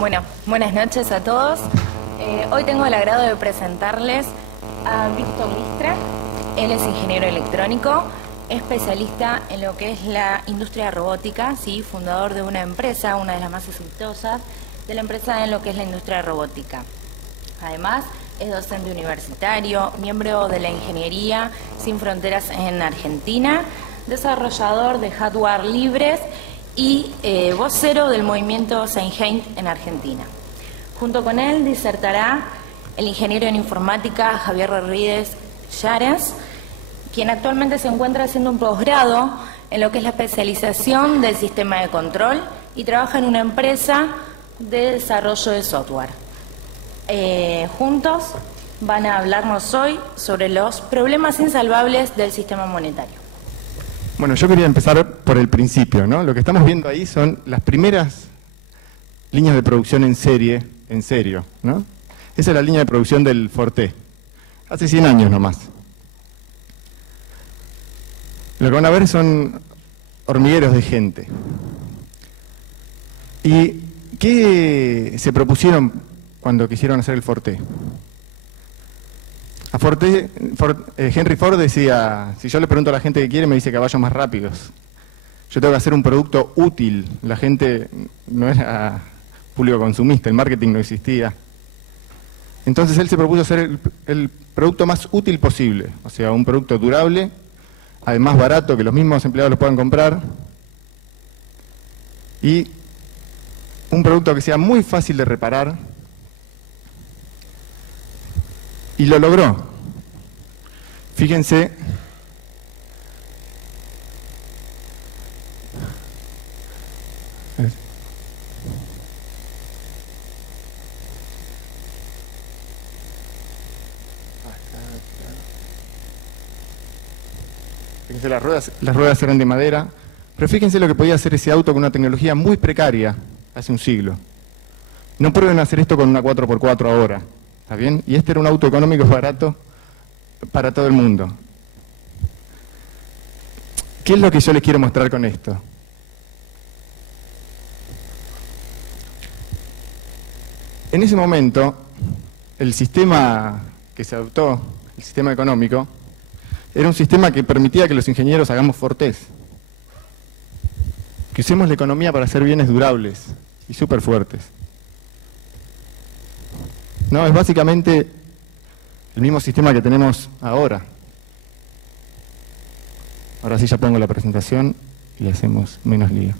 Bueno, buenas noches a todos. Hoy tengo el agrado de presentarles a Víctor Listra. Él es ingeniero electrónico, especialista en lo que es la industria robótica, ¿sí? Fundador de una empresa, una de las más exitosas de la empresa en lo que es la industria robótica. Además, es docente universitario, miembro de la Ingeniería Sin Fronteras en Argentina, desarrollador de hardware libres y vocero del movimiento Sennheiser en Argentina. Junto con él disertará el ingeniero en informática Javier Rodríguez Llares, quien actualmente se encuentra haciendo un posgrado en lo que es la especialización del sistema de control y trabaja en una empresa de desarrollo de software. Juntos van a hablarnos hoy sobre los problemas insalvables del sistema monetario. Bueno, yo quería empezar por el principio, ¿no? Lo que estamos viendo ahí son las primeras líneas de producción en serie, en serio, ¿no? Esa es la línea de producción del Forte, hace 100 años nomás. Lo que van a ver son hormigueros de gente. ¿Y qué se propusieron cuando quisieron hacer el Forte? Henry Ford decía, si yo le pregunto a la gente qué quiere, me dice caballos más rápidos. Yo tengo que hacer un producto útil. La gente no era público consumista, el marketing no existía. Entonces él se propuso hacer el producto más útil posible, o sea, un producto durable, además barato, que los mismos empleados lo puedan comprar, y un producto que sea muy fácil de reparar. Y lo logró. Fíjense, fíjense las ruedas eran de madera, pero fíjense lo que podía hacer ese auto con una tecnología muy precaria hace un siglo. No prueben hacer esto con una 4x4 ahora. ¿Está bien? Y este era un auto económico barato para todo el mundo. ¿Qué es lo que yo les quiero mostrar con esto? En ese momento, el sistema que se adoptó, el sistema económico, era un sistema que permitía que los ingenieros hagamos fortés. Que usemos la economía para hacer bienes durables y súper fuertes. No, es básicamente el mismo sistema que tenemos ahora. Ahora sí ya pongo la presentación y le hacemos menos lío.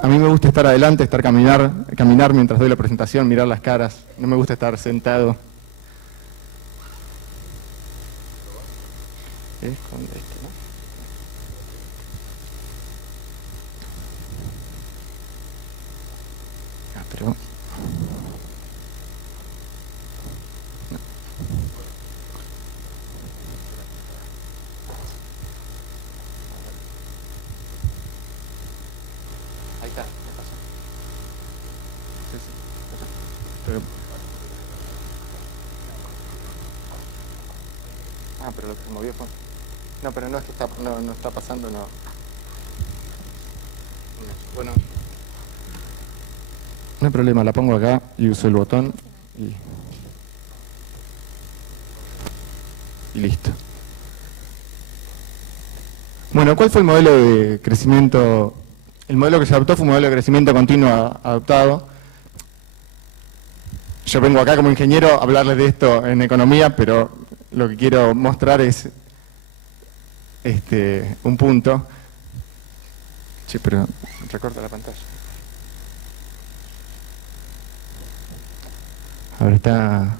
A mí me gusta estar adelante, caminar mientras doy la presentación, mirar las caras. No me gusta estar sentado. Con esto, ¿no? Pero... No. Ahí está, ¿qué pasa? Sí. Pero... pero lo que se movió fue... No, pero no es que no está pasando, no. Bueno, no hay problema, la pongo acá y uso el botón y listo. Bueno, ¿cuál fue el modelo de crecimiento? El modelo que se adoptó fue un modelo de crecimiento continuo adoptado. Yo vengo acá como ingeniero a hablarles de esto en economía, pero lo que quiero mostrar es un punto. Sí, pero recorta la pantalla. Ahora está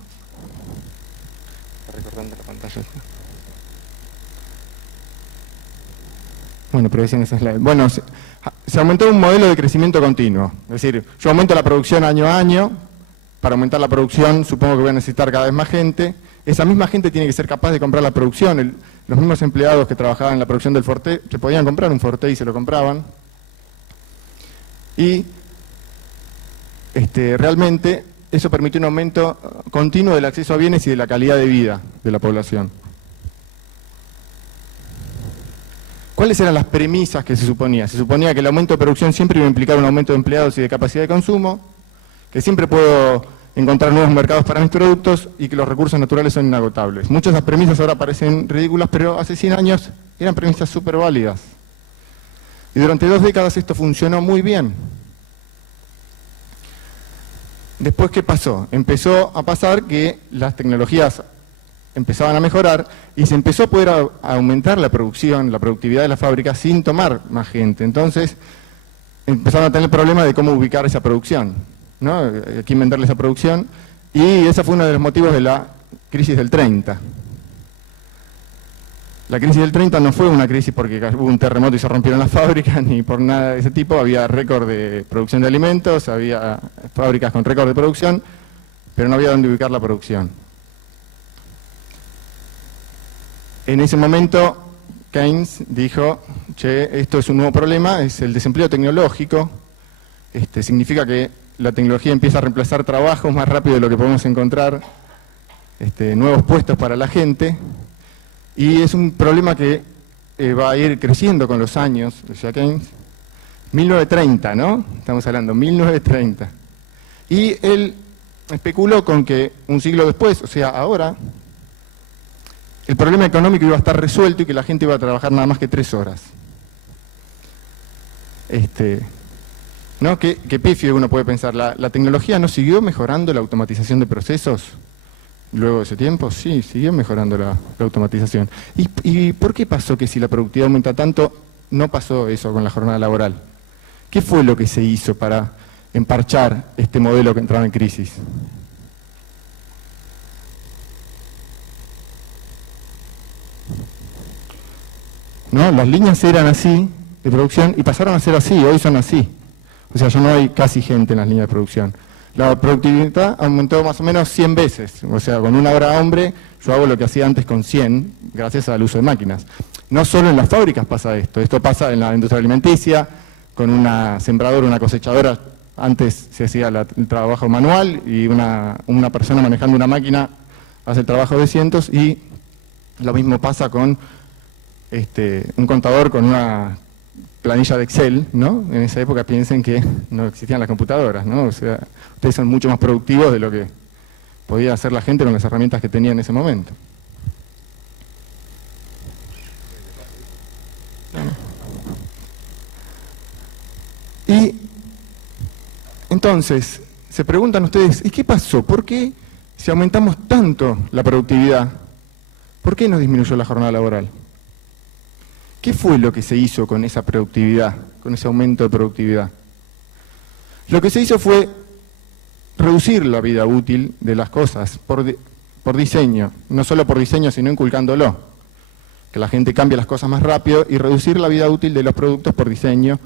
recortando la pantalla. Bueno, pero decían esa slide. Bueno, se aumentó un modelo de crecimiento continuo. Es decir, yo aumento la producción año a año. Para aumentar la producción supongo que voy a necesitar cada vez más gente. Esa misma gente tiene que ser capaz de comprar la producción. Los mismos empleados que trabajaban en la producción del Forte, que podían comprar un Forte y se lo compraban. Y realmente eso permitió un aumento continuo del acceso a bienes y de la calidad de vida de la población. ¿Cuáles eran las premisas que se suponía? Se suponía que el aumento de producción siempre iba a implicar un aumento de empleados y de capacidad de consumo, que siempre puedo encontrar nuevos mercados para mis productos y que los recursos naturales son inagotables. Muchas de esas premisas ahora parecen ridículas, pero hace 100 años eran premisas súper válidas. Y durante 2 décadas esto funcionó muy bien. Después, ¿qué pasó? Empezó a pasar que las tecnologías empezaban a mejorar y se empezó a poder aumentar la producción, la productividad de las fábricas sin tomar más gente. Entonces, empezaron a tener el problema de cómo ubicar esa producción, ¿no? A quién venderle esa producción, y ese fue uno de los motivos de la crisis del 30. La crisis del 30 no fue una crisis porque hubo un terremoto y se rompieron las fábricas, ni por nada de ese tipo. Había récord de producción de alimentos, había fábricas con récord de producción, pero no había dónde ubicar la producción. En ese momento, Keynes dijo, che, esto es un nuevo problema, es el desempleo tecnológico. Significa que la tecnología empieza a reemplazar trabajos más rápido de lo que podemos encontrar, nuevos puestos para la gente, y es un problema que va a ir creciendo con los años, decía Keynes. 1930, ¿no? Estamos hablando, 1930. Y él especuló con que un siglo después, o sea, ahora, el problema económico iba a estar resuelto y que la gente iba a trabajar nada más que 3 horas. ¿No? ¿Qué pifio uno puede pensar? ¿La tecnología no siguió mejorando la automatización de procesos luego de ese tiempo? Sí, siguió mejorando la automatización. ¿Y por qué pasó que si la productividad aumenta tanto, no pasó eso con la jornada laboral? ¿Qué fue lo que se hizo para emparchar este modelo que entraba en crisis? ¿No? Las líneas eran así, de producción, y pasaron a ser así, hoy son así. O sea, ya no hay casi gente en las líneas de producción. La productividad aumentó más o menos 100 veces. O sea, con 1 hora hombre, yo hago lo que hacía antes con 100, gracias al uso de máquinas. No solo en las fábricas pasa esto pasa en la industria alimenticia, con una sembradora, una cosechadora. Antes se hacía el trabajo manual y una persona manejando una máquina hace el trabajo de cientos, y lo mismo pasa con un contador con una planilla de Excel, ¿no? En esa época piensen que no existían las computadoras, ¿no? O sea, ustedes son mucho más productivos de lo que podía hacer la gente con las herramientas que tenía en ese momento. Y entonces, se preguntan ustedes, ¿y qué pasó? ¿Por qué si aumentamos tanto la productividad, por qué nos disminuyó la jornada laboral? ¿Qué fue lo que se hizo con esa productividad, con ese aumento de productividad? Lo que se hizo fue reducir la vida útil de las cosas por diseño, no solo por diseño, sino inculcándolo. Que la gente cambie las cosas más rápido y reducir la vida útil de los productos por diseño.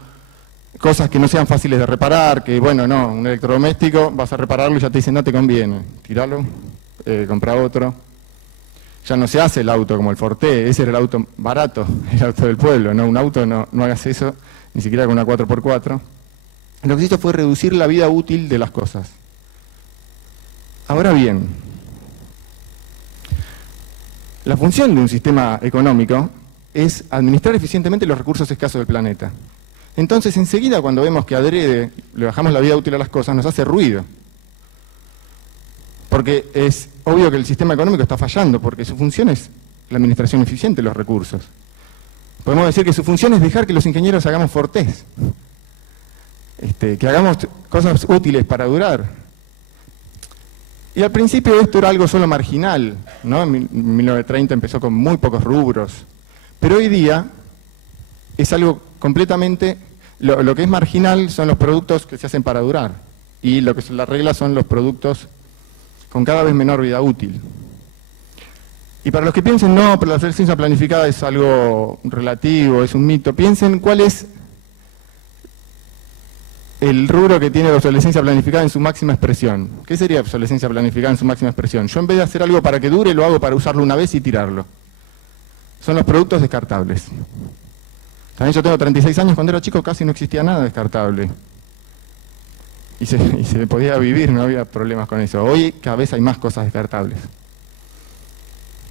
Cosas que no sean fáciles de reparar, que bueno, no, un electrodoméstico, vas a repararlo y ya te dicen no te conviene, tiralo, compra otro. Ya no se hace el auto como el Forte, ese era el auto barato, el auto del pueblo, ¿no? Un auto no hagas eso, ni siquiera con una 4x4. Lo que se hizo fue reducir la vida útil de las cosas. Ahora bien, la función de un sistema económico es administrar eficientemente los recursos escasos del planeta. Entonces, enseguida cuando vemos que adrede le bajamos la vida útil a las cosas, nos hace ruido. Porque es obvio que el sistema económico está fallando, porque su función es la administración eficiente de los recursos. Podemos decir que su función es dejar que los ingenieros hagamos fortés, que hagamos cosas útiles para durar. Y al principio esto era algo solo marginal, ¿no? En 1930 empezó con muy pocos rubros, pero hoy día es algo completamente... Lo que es marginal son los productos que se hacen para durar, y lo que es la regla son los productos con cada vez menor vida útil. Y para los que piensen, no, pero la obsolescencia planificada es algo relativo, es un mito, piensen cuál es el rubro que tiene la obsolescencia planificada en su máxima expresión. ¿Qué sería obsolescencia planificada en su máxima expresión? Yo en vez de hacer algo para que dure, lo hago para usarlo una vez y tirarlo. Son los productos descartables. También yo tengo 36 años, cuando era chico casi no existía nada descartable. y se podía vivir, no había problemas con eso. Hoy cada vez hay más cosas descartables.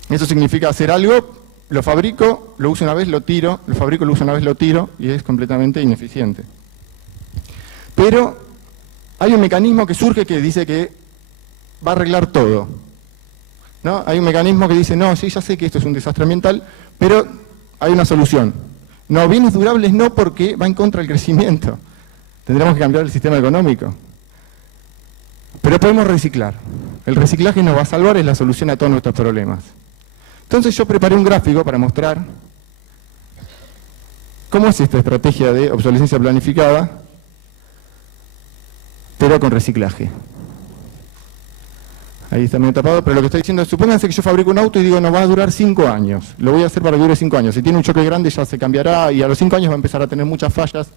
Eso significa hacer algo, lo fabrico, lo uso una vez, lo tiro, lo fabrico, lo uso una vez, lo tiro, y es completamente ineficiente. Pero hay un mecanismo que surge que dice que va a arreglar todo, ¿no? Hay un mecanismo que dice, no, sí, ya sé que esto es un desastre ambiental, pero hay una solución. No, bienes durables no, porque va en contra del crecimiento. Tendremos que cambiar el sistema económico. Pero podemos reciclar. El reciclaje nos va a salvar, es la solución a todos nuestros problemas. Entonces yo preparé un gráfico para mostrar cómo es esta estrategia de obsolescencia planificada, pero con reciclaje. Ahí está medio tapado, pero lo que estoy diciendo es, supónganse que yo fabrico un auto y digo, no, va a durar 5 años. Lo voy a hacer para que dure 5 años. Si tiene un choque grande ya se cambiará y a los 5 años va a empezar a tener muchas fallas,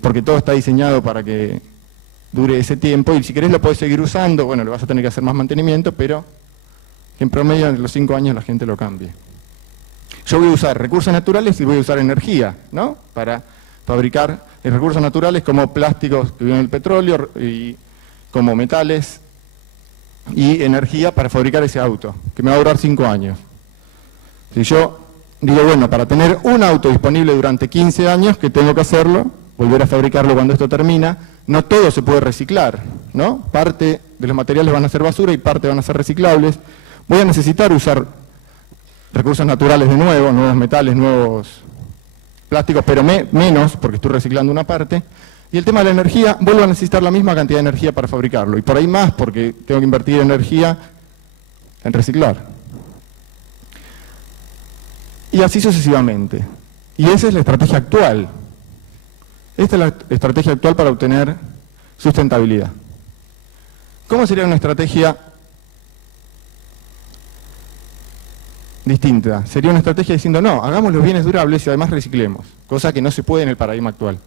porque todo está diseñado para que dure ese tiempo, y si querés lo podés seguir usando, bueno, le vas a tener que hacer más mantenimiento, pero en promedio en los 5 años la gente lo cambie. Yo voy a usar recursos naturales y voy a usar energía, ¿no? Para fabricar recursos naturales como plásticos que vienen del petróleo y como metales y energía para fabricar ese auto, que me va a durar 5 años. Si yo digo, bueno, para tener un auto disponible durante 15 años, ¿qué tengo que hacerlo? Volver a fabricarlo cuando esto termina. No todo se puede reciclar, ¿no? Parte de los materiales van a ser basura y parte van a ser reciclables. Voy a necesitar usar recursos naturales de nuevo, nuevos metales, nuevos plásticos, pero menos, porque estoy reciclando una parte. Y el tema de la energía, vuelvo a necesitar la misma cantidad de energía para fabricarlo. Y por ahí más, porque tengo que invertir energía en reciclar. Y así sucesivamente. Y esa es la estrategia actual. Esta es la estrategia actual para obtener sustentabilidad. ¿Cómo sería una estrategia distinta? Sería una estrategia diciendo, no, hagamos los bienes durables y además reciclemos, cosa que no se puede en el paradigma actual.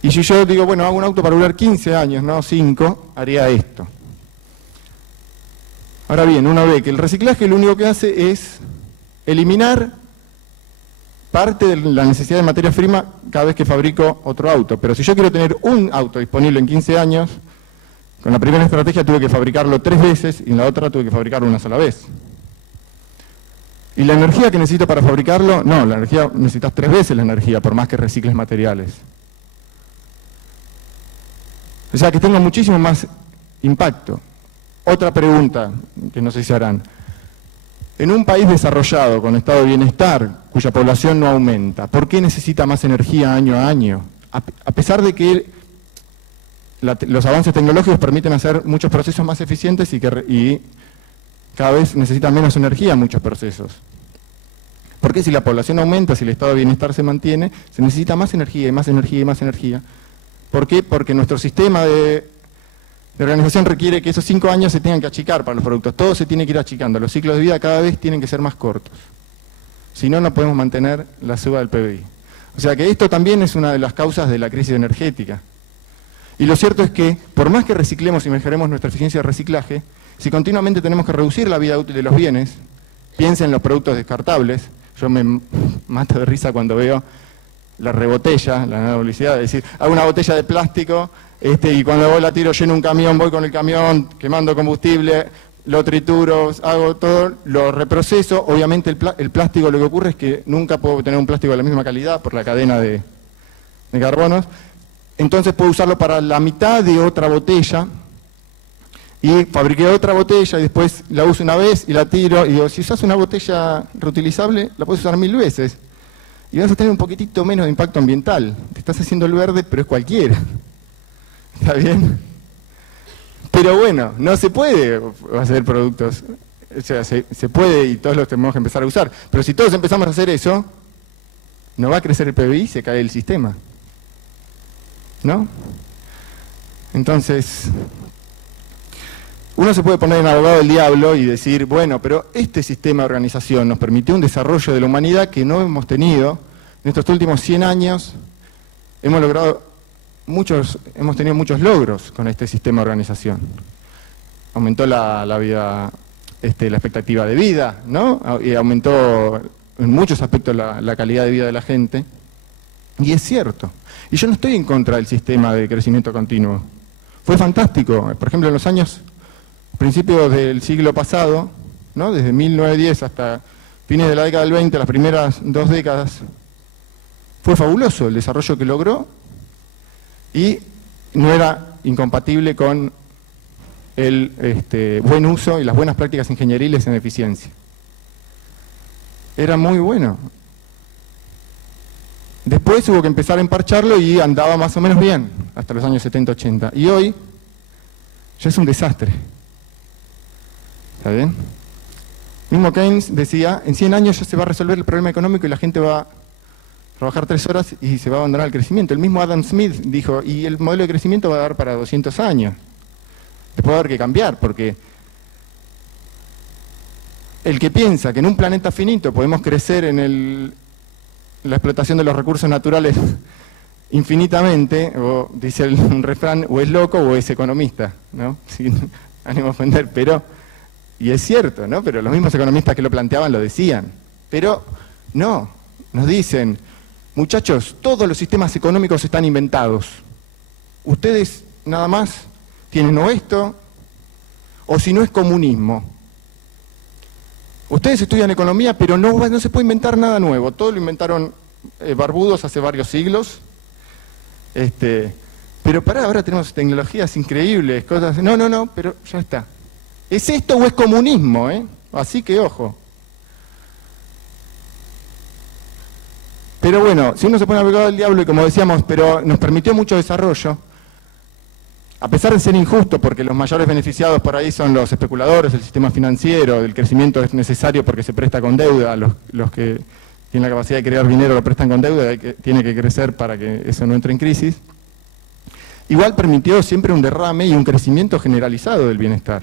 Y si yo digo, bueno, hago un auto para durar 15 años, no 5, haría esto. Ahora bien, uno ve que el reciclaje lo único que hace es eliminar parte de la necesidad de materia prima cada vez que fabrico otro auto. Pero si yo quiero tener un auto disponible en 15 años, con la primera estrategia tuve que fabricarlo 3 veces y en la otra tuve que fabricarlo una sola vez. ¿Y la energía que necesito para fabricarlo? No, la energía, necesitas 3 veces la energía, por más que recicles materiales. O sea que tenga muchísimo más impacto. Otra pregunta que no sé si harán. En un país desarrollado, con estado de bienestar, cuya población no aumenta, ¿por qué necesita más energía año a año? A pesar de que los avances tecnológicos permiten hacer muchos procesos más eficientes y cada vez necesitan menos energía en muchos procesos. ¿Por qué si la población aumenta, si el estado de bienestar se mantiene, se necesita más energía y más energía y más energía? ¿Por qué? Porque nuestro sistema de organización requiere que esos 5 años se tengan que achicar para los productos. Todo se tiene que ir achicando. Los ciclos de vida cada vez tienen que ser más cortos. Si no, no podemos mantener la suba del PBI. O sea que esto también es una de las causas de la crisis energética. Y lo cierto es que, por más que reciclemos y mejoremos nuestra eficiencia de reciclaje, si continuamente tenemos que reducir la vida útil de los bienes, piensen en los productos descartables. Yo me mato de risa cuando veo la rebotella, la nanovelocidad, es decir, hago una botella de plástico y cuando voy la tiro, lleno un camión, voy con el camión quemando combustible, lo trituro, hago todo, lo reproceso. Obviamente el plástico, lo que ocurre es que nunca puedo tener un plástico de la misma calidad por la cadena de carbonos. Entonces puedo usarlo para la mitad de otra botella y fabriqué otra botella y después la uso una vez y la tiro. Y digo, si usas una botella reutilizable, la puedes usar 1000 veces. Y vas a tener un poquitito menos de impacto ambiental. Te estás haciendo el verde, pero es cualquiera. ¿Está bien? Pero bueno, no se puede hacer productos. O sea, se puede y todos los tenemos que empezar a usar. Pero si todos empezamos a hacer eso, no va a crecer el PBI, se cae el sistema. ¿No? Entonces, uno se puede poner en abogado del diablo y decir, bueno, pero este sistema de organización nos permitió un desarrollo de la humanidad que no hemos tenido. En estos últimos 100 años hemos tenido muchos logros con este sistema de organización. Aumentó la vida, la expectativa de vida, ¿no? Y aumentó en muchos aspectos la calidad de vida de la gente. Y es cierto. Y yo no estoy en contra del sistema de crecimiento continuo. Fue fantástico. Por ejemplo, en los principios del siglo pasado, ¿no? Desde 1910 hasta fines de la década del 20, las primeras 2 décadas, fue fabuloso el desarrollo que logró y no era incompatible con el buen uso y las buenas prácticas ingenieriles en eficiencia. Era muy bueno. Después hubo que empezar a emparcharlo y andaba más o menos bien, hasta los años 70-80. Y hoy ya es un desastre. ¿Está bien? Mismo Keynes decía, en 100 años ya se va a resolver el problema económico y la gente va a trabajar 3 horas y se va a abandonar el crecimiento. El mismo Adam Smith dijo, y el modelo de crecimiento va a dar para 200 años. Después va a haber que cambiar, porque el que piensa que en un planeta finito podemos crecer en la explotación de los recursos naturales infinitamente, o dice un refrán, o es loco o es economista, ¿no? Sin ánimo de ofender, pero, y es cierto, ¿no? Pero los mismos economistas que lo planteaban lo decían. Pero no, nos dicen, muchachos, todos los sistemas económicos están inventados. Ustedes nada más tienen o esto, o si no es comunismo. Ustedes estudian economía, pero no se puede inventar nada nuevo. Todo lo inventaron barbudos hace varios siglos. Pero ahora tenemos tecnologías increíbles, cosas... No, pero ya está. ¿Es esto o es comunismo? Así que ojo. Pero bueno, si uno se pone abogado del diablo, y como decíamos, pero nos permitió mucho desarrollo, a pesar de ser injusto, porque los mayores beneficiados por ahí son los especuladores, el sistema financiero, el crecimiento es necesario porque se presta con deuda, los que tienen la capacidad de crear dinero lo prestan con deuda, tiene que crecer para que eso no entre en crisis. Igual permitió siempre un derrame y un crecimiento generalizado del bienestar.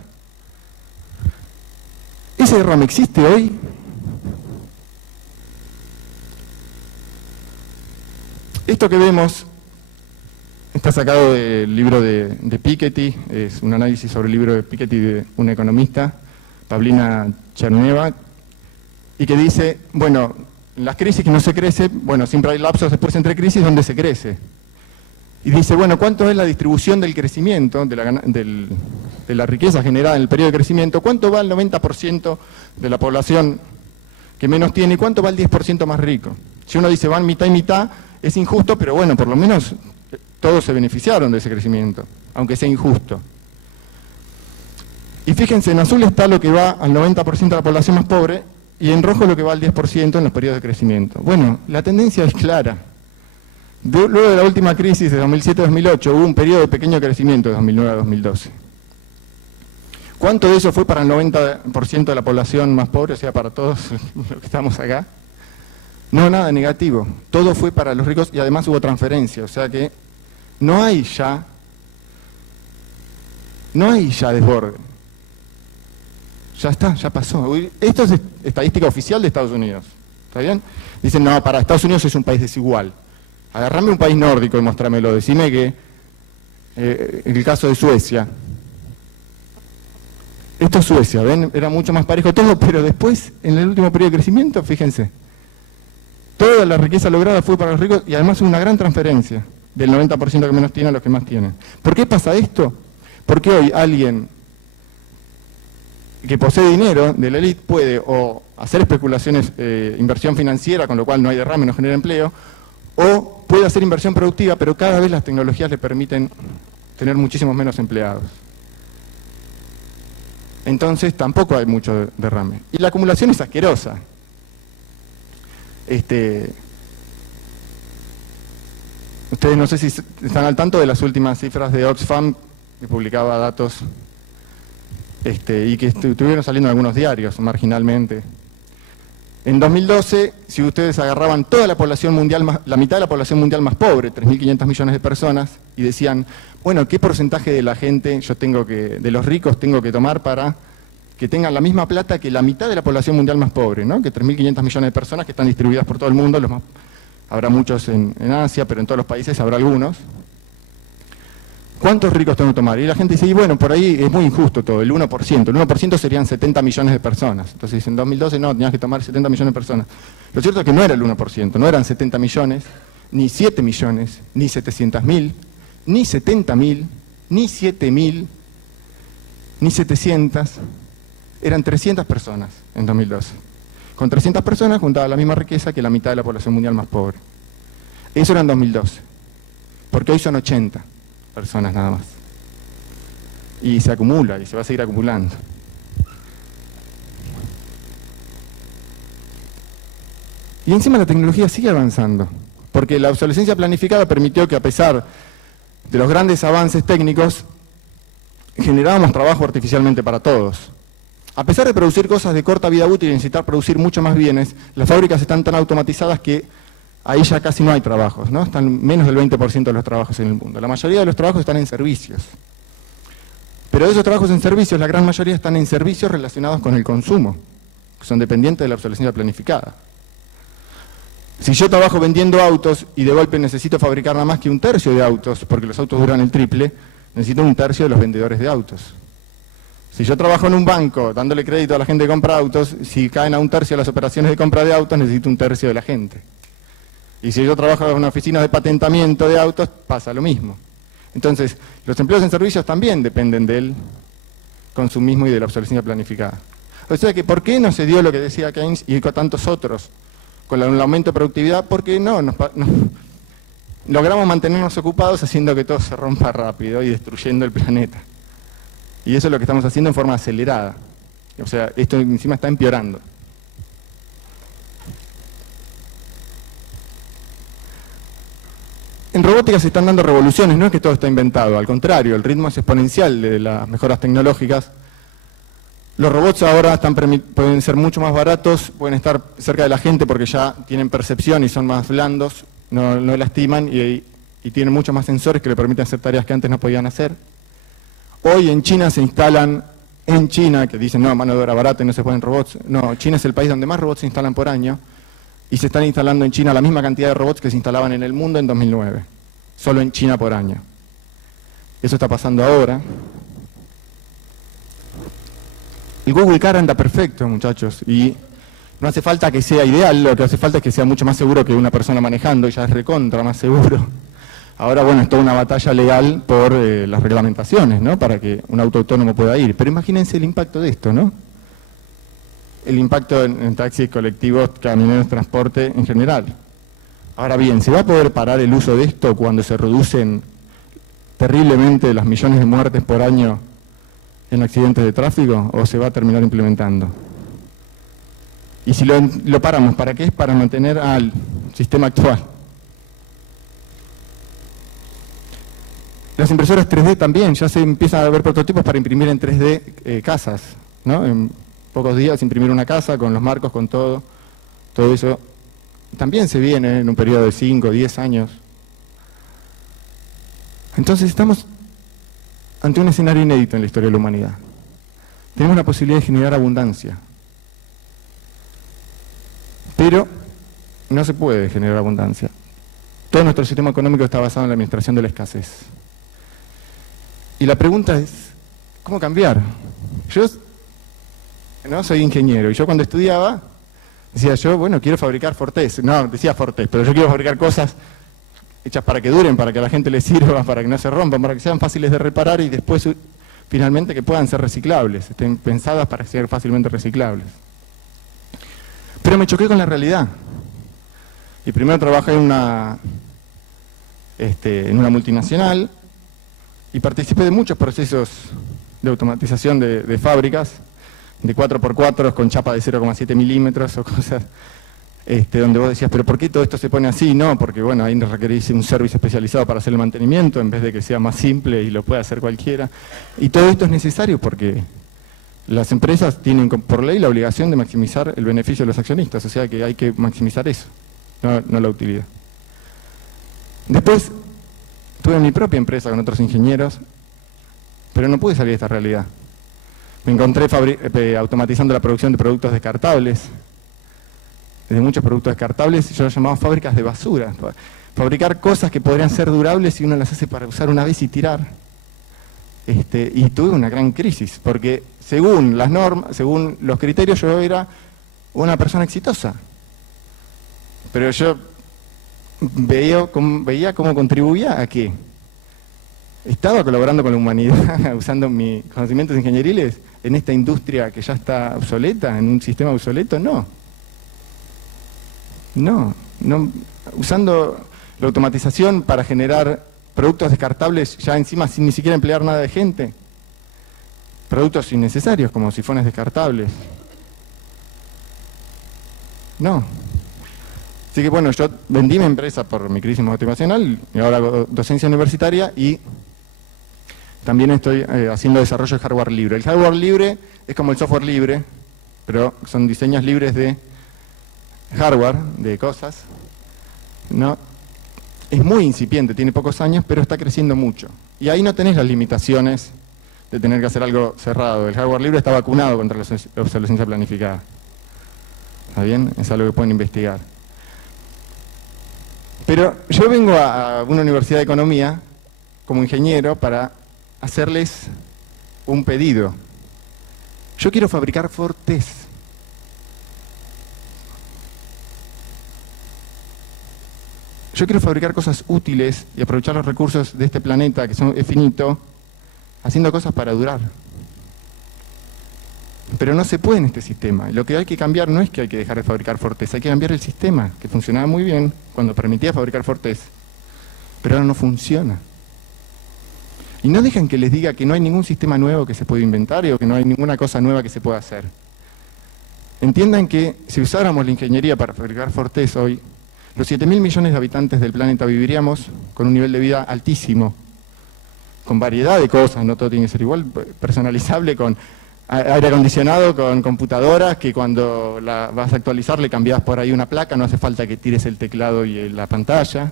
¿Ese derrame existe hoy? Esto que vemos está sacado del libro de Piketty, es un análisis sobre el libro de Piketty de una economista, Pavlina Chernieva, y que dice, bueno, en las crisis que no se crece, bueno, siempre hay lapsos después entre crisis donde se crece. Y dice, bueno, ¿cuánto es la distribución del crecimiento, de la riqueza generada en el periodo de crecimiento? ¿Cuánto va el 90% de la población que menos tiene y cuánto va el 10% más rico? Si uno dice, van mitad y mitad, es injusto, pero bueno, por lo menos todos se beneficiaron de ese crecimiento, aunque sea injusto. Y fíjense, en azul está lo que va al 90% de la población más pobre y en rojo lo que va al 10% en los periodos de crecimiento. Bueno, la tendencia es clara. Luego de la última crisis de 2007-2008 hubo un periodo de pequeño crecimiento de 2009 a 2012. ¿Cuánto de eso fue para el 90% de la población más pobre, o sea, para todos los que estamos acá? No, nada negativo. Todo fue para los ricos y además hubo transferencia, o sea que no hay ya desborde. Ya está, ya pasó. Esto es estadística oficial de Estados Unidos. ¿Está bien? Dicen, no, para Estados Unidos es un país desigual. Agarrame un país nórdico y mostrámelo. Decime que, en el caso de Suecia, esto es Suecia, ¿ven? Era mucho más parejo todo, pero después, en el último periodo de crecimiento, fíjense, toda la riqueza lograda fue para los ricos y además hubo una gran transferencia del 90% que menos tiene a los que más tienen. ¿Por qué pasa esto? Porque hoy alguien que posee dinero de la élite puede o hacer especulaciones, inversión financiera, con lo cual no hay derrame, no genera empleo, o puede hacer inversión productiva, pero cada vez las tecnologías le permiten tener muchísimos menos empleados. Entonces tampoco hay mucho derrame. Y la acumulación es asquerosa. Ustedes no sé si están al tanto de las últimas cifras de Oxfam, que publicaba datos y que estuvieron saliendo en algunos diarios marginalmente. En 2012, si ustedes agarraban toda la población mundial, la mitad de la población mundial más pobre, 3.500 millones de personas, y decían, bueno, ¿qué porcentaje de la gente de los ricos tengo que tomar para que tengan la misma plata que la mitad de la población mundial más pobre, ¿no? Que 3.500 millones de personas que están distribuidas por todo el mundo, habrá muchos en Asia, pero en todos los países habrá algunos. ¿Cuántos ricos tengo que tomar? Y la gente dice, y bueno, por ahí es muy injusto todo, el 1%. El 1% serían 70 millones de personas. Entonces en 2012 no, tenías que tomar 70 millones de personas. Lo cierto es que no era el 1%, no eran 70 millones, ni 7 millones, ni 700.000, ni 70.000, ni 7.000, ni 700, eran 300 personas en 2012. Con 300 personas juntaba la misma riqueza que la mitad de la población mundial más pobre. Eso era en 2012, porque hoy son 80 personas nada más. Y se acumula, y se va a seguir acumulando. Y encima la tecnología sigue avanzando, porque la obsolescencia planificada permitió que, a pesar de los grandes avances técnicos, generábamos trabajo artificialmente para todos. A pesar de producir cosas de corta vida útil y necesitar producir mucho más bienes, las fábricas están tan automatizadas que ahí ya casi no hay trabajos, ¿no? Están menos del 20% de los trabajos en el mundo. La mayoría de los trabajos están en servicios. Pero de esos trabajos en servicios, la gran mayoría están en servicios relacionados con el consumo, que son dependientes de la obsolescencia planificada. Si yo trabajo vendiendo autos y de golpe necesito fabricar nada más que 1/3 de autos, porque los autos duran el triple, necesito 1/3 de los vendedores de autos. Si yo trabajo en un banco dándole crédito a la gente que compra autos, si caen a 1/3 las operaciones de compra de autos, necesito 1/3 de la gente. Y si yo trabajo en una oficina de patentamiento de autos, pasa lo mismo. Entonces, los empleos en servicios también dependen del consumismo y de la obsolescencia planificada. O sea que, ¿por qué no se dio lo que decía Keynes y con tantos otros? Con el aumento de productividad, porque no logramos mantenernos ocupados haciendo que todo se rompa rápido y destruyendo el planeta. Y eso es lo que estamos haciendo en forma acelerada. O sea, esto encima está empeorando. En robótica se están dando revoluciones, no es que todo está inventado, al contrario, el ritmo es exponencial de las mejoras tecnológicas. Los robots ahora pueden ser mucho más baratos, pueden estar cerca de la gente porque ya tienen percepción y son más blandos, no lastiman y tienen muchos más sensores que le permiten hacer tareas que antes no podían hacer. Hoy en China se instalan, que dicen no, mano de obra barata y no se ponen robots, no, China es el país donde más robots se instalan por año y se están instalando en China la misma cantidad de robots que se instalaban en el mundo en 2009, solo en China por año. Eso está pasando ahora. El Google Car anda perfecto, muchachos, y no hace falta que sea ideal, lo que hace falta es que sea mucho más seguro que una persona manejando, y ya es recontra más seguro. Ahora, bueno, es toda una batalla legal por las reglamentaciones, ¿no? Para que un auto autónomo pueda ir. Pero imagínense el impacto de esto, ¿no? El impacto en taxis, colectivos, camioneros, transporte en general. Ahora bien, ¿se va a poder parar el uso de esto cuando se reducen terriblemente las millones de muertes por año en accidentes de tráfico, o se va a terminar implementando? Y si lo paramos, ¿para qué? Es para mantener al sistema actual. Las impresoras 3D también, ya se empiezan a ver prototipos para imprimir en 3D casas, ¿no? En pocos días imprimir una casa con los marcos, con todo eso. También se viene en un periodo de 5 o 10 años. Entonces estamos ante un escenario inédito en la historia de la humanidad. Tenemos la posibilidad de generar abundancia. Pero no se puede generar abundancia. Todo nuestro sistema económico está basado en la administración de la escasez. Y la pregunta es, ¿cómo cambiar? Yo no soy ingeniero, y yo cuando estudiaba, decía yo, bueno, quiero fabricar Fortés. No, decía Fortés, pero yo quiero fabricar cosas hechas para que duren, para que a la gente les sirva, para que no se rompan, para que sean fáciles de reparar y después, finalmente, que puedan ser reciclables, estén pensadas para ser fácilmente reciclables. Pero me choqué con la realidad. Y primero trabajé en una multinacional y participé de muchos procesos de automatización de fábricas, de 4x4 con chapa de 0,7 milímetros o cosas donde vos decías, pero ¿por qué todo esto se pone así? No, porque bueno, ahí requerís un servicio especializado para hacer el mantenimiento en vez de que sea más simple y lo pueda hacer cualquiera. Y todo esto es necesario porque las empresas tienen por ley la obligación de maximizar el beneficio de los accionistas, o sea que hay que maximizar eso, no la utilidad. Después tuve mi propia empresa con otros ingenieros, pero no pude salir de esta realidad. Me encontré automatizando la producción de productos descartables, de muchos productos descartables, yo los llamaba fábricas de basura. Fabricar cosas que podrían ser durables y uno las hace para usar una vez y tirar. Y tuve una gran crisis, porque según las normas, según los criterios, yo era una persona exitosa. Pero yo veía cómo contribuía a qué. ¿Estaba colaborando con la humanidad usando mis conocimientos ingenieriles en esta industria que ya está obsoleta, en un sistema obsoleto? No. Usando la automatización para generar productos descartables ya encima sin ni siquiera emplear nada de gente. Productos innecesarios como sifones descartables. No. Así que bueno, yo vendí mi empresa por mi crisis motivacional y ahora hago docencia universitaria y también estoy haciendo desarrollo de hardware libre. El hardware libre es como el software libre, pero son diseños libres de hardware, de cosas, ¿no? Es muy incipiente, tiene pocos años, pero está creciendo mucho. Y ahí no tenés las limitaciones de tener que hacer algo cerrado. El hardware libre está vacunado contra la obsolescencia planificada. ¿Está bien? Es algo que pueden investigar. Pero yo vengo a una universidad de economía como ingeniero para hacerles un pedido. Yo quiero fabricar Fortés. Yo quiero fabricar cosas útiles y aprovechar los recursos de este planeta, que es finito, haciendo cosas para durar. Pero no se puede en este sistema. Lo que hay que cambiar no es que hay que dejar de fabricar Fortés, hay que cambiar el sistema, que funcionaba muy bien cuando permitía fabricar Fortés, pero ahora no funciona. Y no dejen que les diga que no hay ningún sistema nuevo que se pueda inventar o que no hay ninguna cosa nueva que se pueda hacer. Entiendan que si usáramos la ingeniería para fabricar Fortés hoy, los 7.000 millones de habitantes del planeta viviríamos con un nivel de vida altísimo, con variedad de cosas, no todo tiene que ser igual, personalizable, con aire acondicionado, con computadoras, que cuando la vas a actualizar le cambias por ahí una placa, no hace falta que tires el teclado y la pantalla,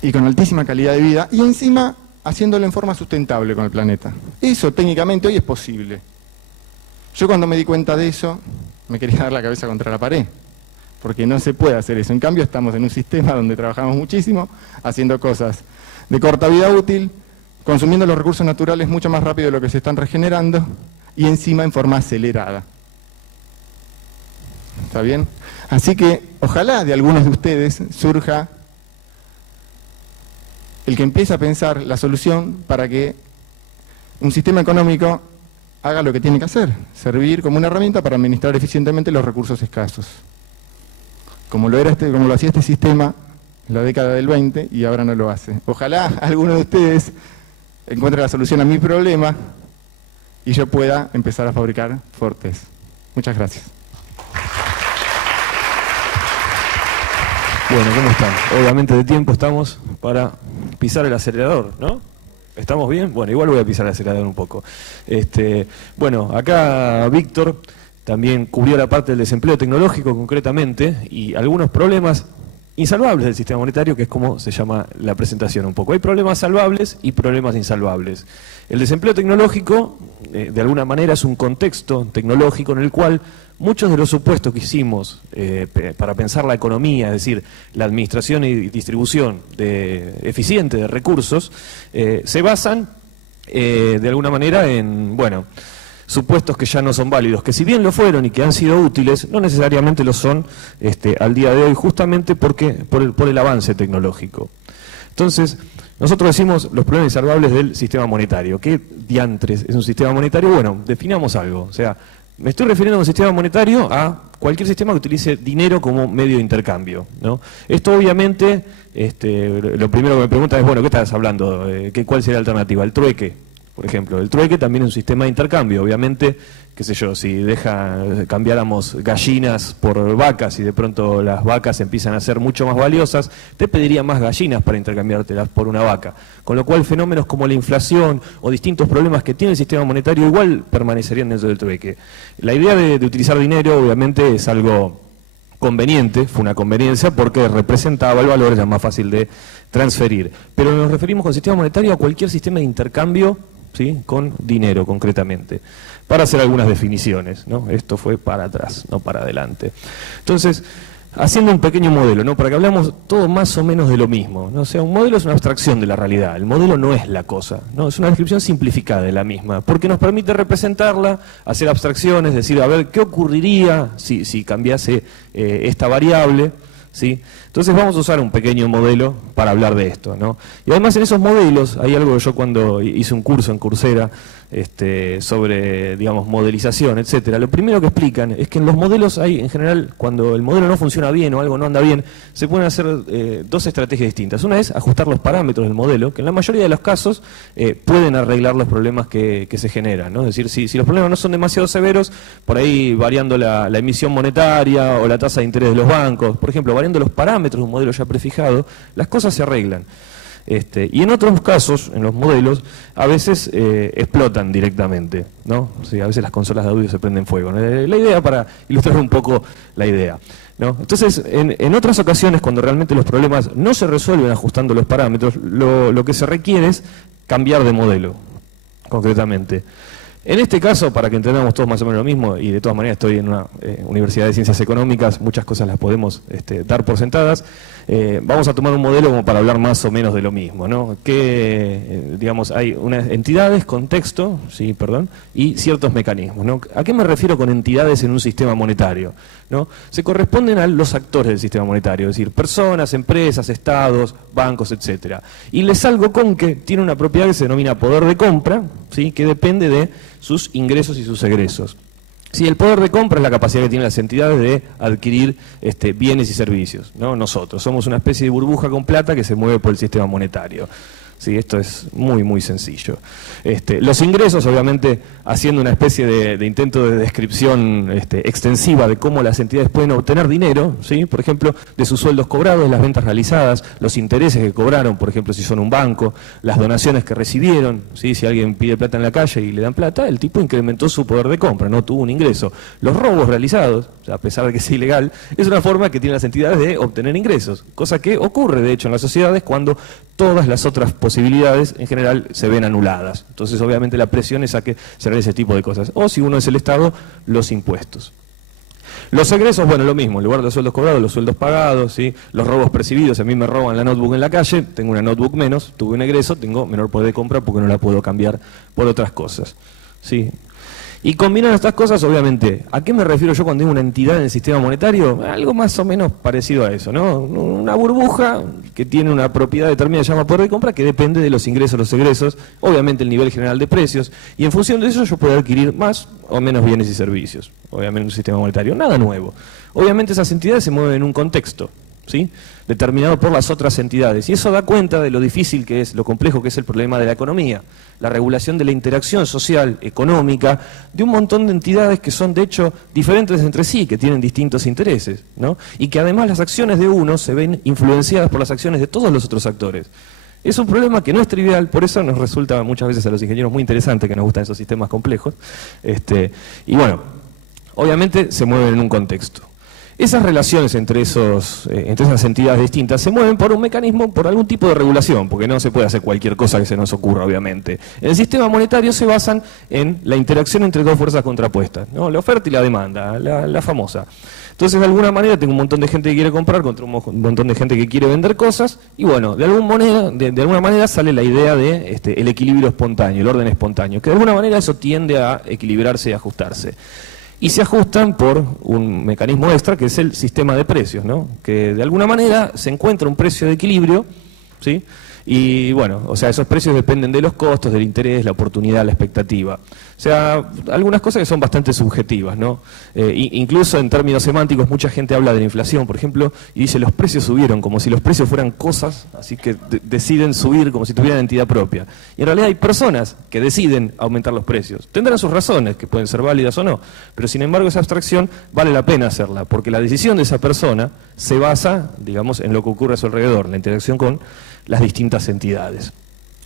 y con altísima calidad de vida, y encima haciéndolo en forma sustentable con el planeta. Eso técnicamente hoy es posible. Yo cuando me di cuenta de eso, me quería dar la cabeza contra la pared, porque no se puede hacer eso. En cambio estamos en un sistema donde trabajamos muchísimo, haciendo cosas de corta vida útil, consumiendo los recursos naturales mucho más rápido de lo que se están regenerando, y encima en forma acelerada. ¿Está bien? Así que ojalá de algunos de ustedes surja el que empiece a pensar la solución para que un sistema económico haga lo que tiene que hacer, servir como una herramienta para administrar eficientemente los recursos escasos. Como lo hacía este sistema en la década del 20 y ahora no lo hace. Ojalá alguno de ustedes encuentre la solución a mi problema y yo pueda empezar a fabricar Fortés. Muchas gracias. Bueno, ¿cómo están? Obviamente de tiempo estamos para pisar el acelerador, ¿no? ¿Estamos bien? Bueno, igual voy a pisar el acelerador un poco. Bueno, acá Víctor también cubrió la parte del desempleo tecnológico concretamente y algunos problemas insalvables del sistema monetario, que es como se llama la presentación un poco. Hay problemas salvables y problemas insalvables. El desempleo tecnológico, de alguna manera, es un contexto tecnológico en el cual muchos de los supuestos que hicimos para pensar la economía, es decir, la administración y distribución eficiente de recursos, se basan de alguna manera en, bueno, supuestos que ya no son válidos, que si bien lo fueron y que han sido útiles, no necesariamente lo son al día de hoy, justamente por el avance tecnológico. Entonces, nosotros decimos los problemas insalvables del sistema monetario. ¿Qué diantres es un sistema monetario? Bueno, definamos algo. O sea, me estoy refiriendo a un sistema monetario a cualquier sistema que utilice dinero como medio de intercambio, ¿no? Esto obviamente, lo primero que me preguntan es, bueno, ¿qué estás hablando? ¿Cuál sería la alternativa? El trueque. Por ejemplo, el trueque también es un sistema de intercambio. Obviamente, qué sé yo, si cambiáramos gallinas por vacas y de pronto las vacas empiezan a ser mucho más valiosas, te pediría más gallinas para intercambiártelas por una vaca. Con lo cual, fenómenos como la inflación o distintos problemas que tiene el sistema monetario igual permanecerían dentro del trueque. La idea de utilizar dinero, obviamente, es algo conveniente, fue una conveniencia porque representaba el valor, era más fácil de transferir. Pero nos referimos con el sistema monetario a cualquier sistema de intercambio, ¿sí?, con dinero concretamente, para hacer algunas definiciones, ¿no? Esto fue para atrás, no para adelante. Entonces, haciendo un pequeño modelo, ¿no?, para que hablamos todo más o menos de lo mismo, ¿no? O sea, un modelo es una abstracción de la realidad, el modelo no es la cosa, ¿no? Es una descripción simplificada de la misma, porque nos permite representarla, hacer abstracciones, decir, a ver, ¿qué ocurriría si cambiase esta variable? ¿sí? Entonces vamos a usar un pequeño modelo para hablar de esto, ¿no? Y además en esos modelos hay algo que yo cuando hice un curso en Coursera sobre, digamos, modelización, etcétera, lo primero que explican es que en los modelos hay, en general, cuando el modelo no funciona bien o algo no anda bien, se pueden hacer dos estrategias distintas. Una es ajustar los parámetros del modelo, que en la mayoría de los casos pueden arreglar los problemas que se generan, ¿no? Es decir, si los problemas no son demasiado severos, por ahí variando la emisión monetaria o la tasa de interés de los bancos, por ejemplo, variando los parámetros de un modelo ya prefijado, las cosas se arreglan. Y en otros casos, en los modelos, a veces explotan directamente, ¿no? Sí, a veces las consolas de audio se prenden fuego, ¿no? La idea, para ilustrar un poco la idea, ¿no? Entonces, en otras ocasiones, cuando realmente los problemas no se resuelven ajustando los parámetros, lo que se requiere es cambiar de modelo, concretamente. En este caso, para que entendamos todos más o menos lo mismo, y de todas maneras estoy en una universidad de ciencias económicas, muchas cosas las podemos dar por sentadas, vamos a tomar un modelo como para hablar más o menos de lo mismo, ¿no? Que, digamos, hay unas entidades, contexto, sí, perdón, y ciertos mecanismos, ¿no? ¿A qué me refiero con entidades en un sistema monetario? ¿No? Se corresponden a los actores del sistema monetario, es decir, personas, empresas, estados, bancos, etcétera. Y les salgo con que tiene una propiedad que se denomina poder de compra, ¿sí? Que depende de sus ingresos y sus egresos. Sí, el poder de compra es la capacidad que tienen las entidades de adquirir bienes y servicios, ¿no? Nosotros somos una especie de burbuja con plata que se mueve por el sistema monetario. Sí, esto es muy, muy sencillo. Los ingresos, obviamente, haciendo una especie de intento de descripción extensiva de cómo las entidades pueden obtener dinero, ¿sí? Por ejemplo, de sus sueldos cobrados, las ventas realizadas, los intereses que cobraron, por ejemplo, si son un banco, las donaciones que recibieron, ¿sí? Si alguien pide plata en la calle y le dan plata, el tipo incrementó su poder de compra, no tuvo un ingreso. Los robos realizados, o sea, a pesar de que sea ilegal, es una forma que tienen las entidades de obtener ingresos, cosa que ocurre, de hecho, en las sociedades cuando todas las otras posibilidades en general se ven anuladas. Entonces, obviamente, la presión es a que se realice ese tipo de cosas. O si uno es el Estado, los impuestos. Los egresos, bueno, lo mismo, en lugar de los sueldos cobrados, los sueldos pagados, ¿sí? Los robos percibidos, a mí me roban la notebook en la calle, tengo una notebook menos, tuve un egreso, tengo menor poder de compra porque no la puedo cambiar por otras cosas, ¿sí? Y combinando estas cosas, obviamente, ¿a qué me refiero yo cuando digo una entidad en el sistema monetario? Algo más o menos parecido a eso, ¿no? Una burbuja que tiene una propiedad determinada, se llama poder de compra, que depende de los ingresos, los egresos, obviamente el nivel general de precios, y en función de eso yo puedo adquirir más o menos bienes y servicios, obviamente en un sistema monetario, nada nuevo. Obviamente esas entidades se mueven en un contexto, ¿sí? Determinado por las otras entidades, y eso da cuenta de lo difícil que es, lo complejo que es el problema de la economía, la regulación de la interacción social, económica, de un montón de entidades que son de hecho diferentes entre sí, que tienen distintos intereses, ¿no? Y que además las acciones de uno se ven influenciadas por las acciones de todos los otros actores. Es un problema que no es trivial, por eso nos resulta muchas veces a los ingenieros muy interesante que nos gustan esos sistemas complejos, y bueno, obviamente se mueven en un contexto. Esas relaciones entre esas entidades distintas se mueven por un mecanismo, por algún tipo de regulación, porque no se puede hacer cualquier cosa que se nos ocurra, obviamente. En el sistema monetario se basan en la interacción entre dos fuerzas contrapuestas, ¿no? La oferta y la demanda, la famosa. Entonces, de alguna manera, tengo un montón de gente que quiere comprar contra un montón de gente que quiere vender cosas, y bueno, de alguna manera sale la idea de el equilibrio espontáneo, el orden espontáneo, que de alguna manera eso tiende a equilibrarse y ajustarse. Y se ajustan por un mecanismo extra que es el sistema de precios, ¿no? Que de alguna manera se encuentra un precio de equilibrio, ¿sí? Y bueno, o sea, esos precios dependen de los costos, del interés, la oportunidad, la expectativa. O sea, algunas cosas que son bastante subjetivas, ¿no? Incluso en términos semánticos mucha gente habla de la inflación, por ejemplo, y dice los precios subieron, como si los precios fueran cosas, así que deciden subir como si tuvieran entidad propia. Y en realidad hay personas que deciden aumentar los precios. Tendrán sus razones, que pueden ser válidas o no, pero sin embargo esa abstracción vale la pena hacerla, porque la decisión de esa persona se basa, digamos, en lo que ocurre a su alrededor, la interacción con las distintas entidades.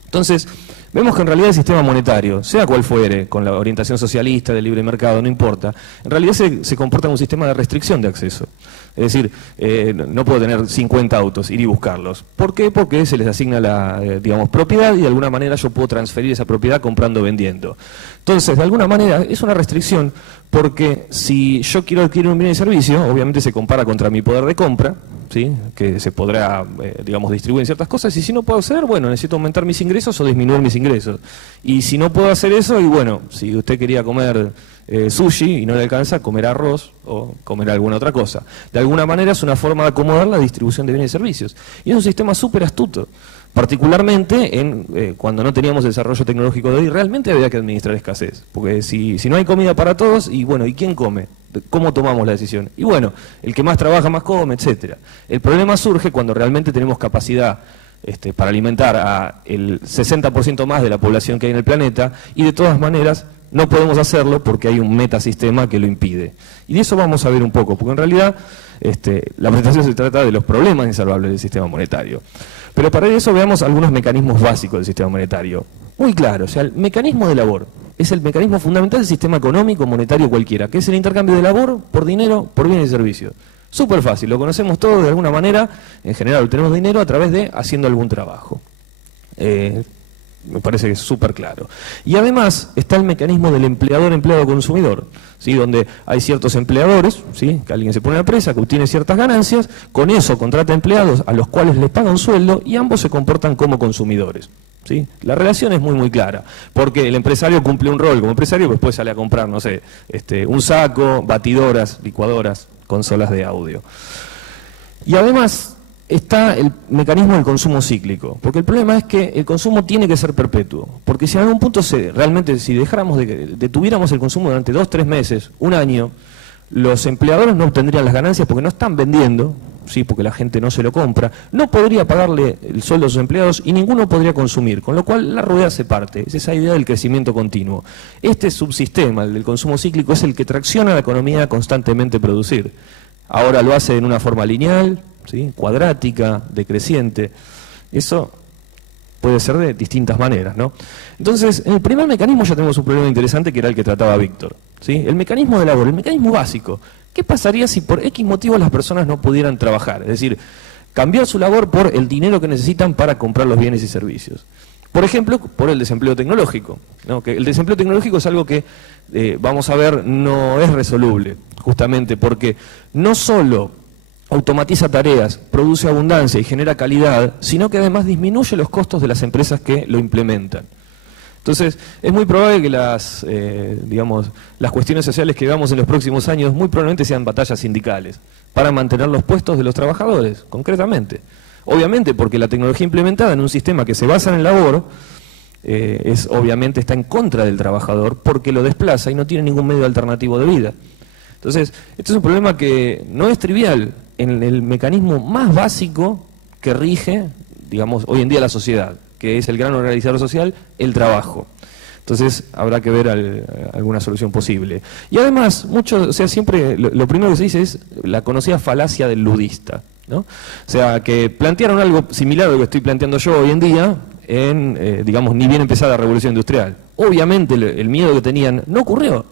Entonces, vemos que en realidad el sistema monetario, sea cual fuere, con la orientación socialista, del libre mercado, no importa, en realidad se comporta como un sistema de restricción de acceso. Es decir, no puedo tener 50 autos, ir y buscarlos. ¿Por qué? Porque se les asigna la, digamos, propiedad y de alguna manera yo puedo transferir esa propiedad comprando o vendiendo. Entonces, de alguna manera, es una restricción porque si yo quiero adquirir un bien y servicio, obviamente se compara contra mi poder de compra, ¿sí? Que se podrá, digamos, distribuir en ciertas cosas, y si no puedo acceder, bueno, necesito aumentar mis ingresos o disminuir mis ingresos. Y si no puedo hacer eso, y bueno, si usted quería comer sushi y no le alcanza, comer arroz o comer alguna otra cosa. De alguna manera es una forma de acomodar la distribución de bienes y servicios. Y es un sistema súper astuto. Particularmente cuando no teníamos el desarrollo tecnológico de hoy, realmente había que administrar escasez. Porque si no hay comida para todos, y bueno, ¿y quién come? ¿Cómo tomamos la decisión? Y bueno, el que más trabaja más come, etcétera. El problema surge cuando realmente tenemos capacidad para alimentar a el 60% más de la población que hay en el planeta, y de todas maneras no podemos hacerlo porque hay un metasistema que lo impide. Y de eso vamos a ver un poco, porque en realidad la presentación se trata de los problemas insalvables del sistema monetario. Pero para eso veamos algunos mecanismos básicos del sistema monetario. Muy claro, o sea, el mecanismo de labor es el mecanismo fundamental del sistema económico, monetario cualquiera, que es el intercambio de labor por dinero, por bienes y servicios. Súper fácil, lo conocemos todos de alguna manera, en general obtenemos dinero a través de haciendo algún trabajo. Me parece que es súper claro. Y además está el mecanismo del empleador-empleado-consumidor, ¿sí? Donde hay ciertos empleadores, ¿sí? Que alguien se pone a la empresa, que obtiene ciertas ganancias, con eso contrata empleados a los cuales les paga un sueldo y ambos se comportan como consumidores, ¿sí? La relación es muy muy clara, porque el empresario cumple un rol como empresario, pero después sale a comprar, no sé, un saco, batidoras, licuadoras, consolas de audio. Y además está el mecanismo del consumo cíclico, porque el problema es que el consumo tiene que ser perpetuo, porque si en algún punto realmente si detuviéramos el consumo durante 2, 3 meses, un año, los empleadores no obtendrían las ganancias porque no están vendiendo, sí, porque la gente no se lo compra, no podría pagarle el sueldo a sus empleados y ninguno podría consumir, con lo cual la rueda se parte. Es esa idea del crecimiento continuo. Este subsistema, el del consumo cíclico, es el que tracciona a la economía a constantemente producir. Ahora lo hace en una forma lineal, ¿sí? Cuadrática, decreciente. Eso puede ser de distintas maneras, ¿no? Entonces, en el primer mecanismo ya tenemos un problema interesante, que era el que trataba Víctor, ¿sí? El mecanismo de labor, el mecanismo básico. ¿Qué pasaría si por X motivos las personas no pudieran trabajar? Es decir, cambiar su labor por el dinero que necesitan para comprar los bienes y servicios. Por ejemplo, por el desempleo tecnológico, ¿no? Que el desempleo tecnológico es algo que, vamos a ver, no es resoluble, justamente porque no solo automatiza tareas, produce abundancia y genera calidad, sino que además disminuye los costos de las empresas que lo implementan. Entonces, es muy probable que las cuestiones sociales que veamos en los próximos años muy probablemente sean batallas sindicales para mantener los puestos de los trabajadores, concretamente. Obviamente, porque la tecnología implementada en un sistema que se basa en el labor, obviamente está en contra del trabajador porque lo desplaza y no tiene ningún medio alternativo de vida. Entonces, este es un problema que no es trivial en el mecanismo más básico que rige, digamos, hoy en día la sociedad, que es el gran organizador social, el trabajo. Entonces, habrá que ver alguna solución posible. Y además, siempre lo primero que se dice es la conocida falacia del ludista, ¿no? O sea, que plantearon algo similar a lo que estoy planteando yo hoy en día ni bien empezada la revolución industrial. Obviamente, el miedo que tenían no ocurrió.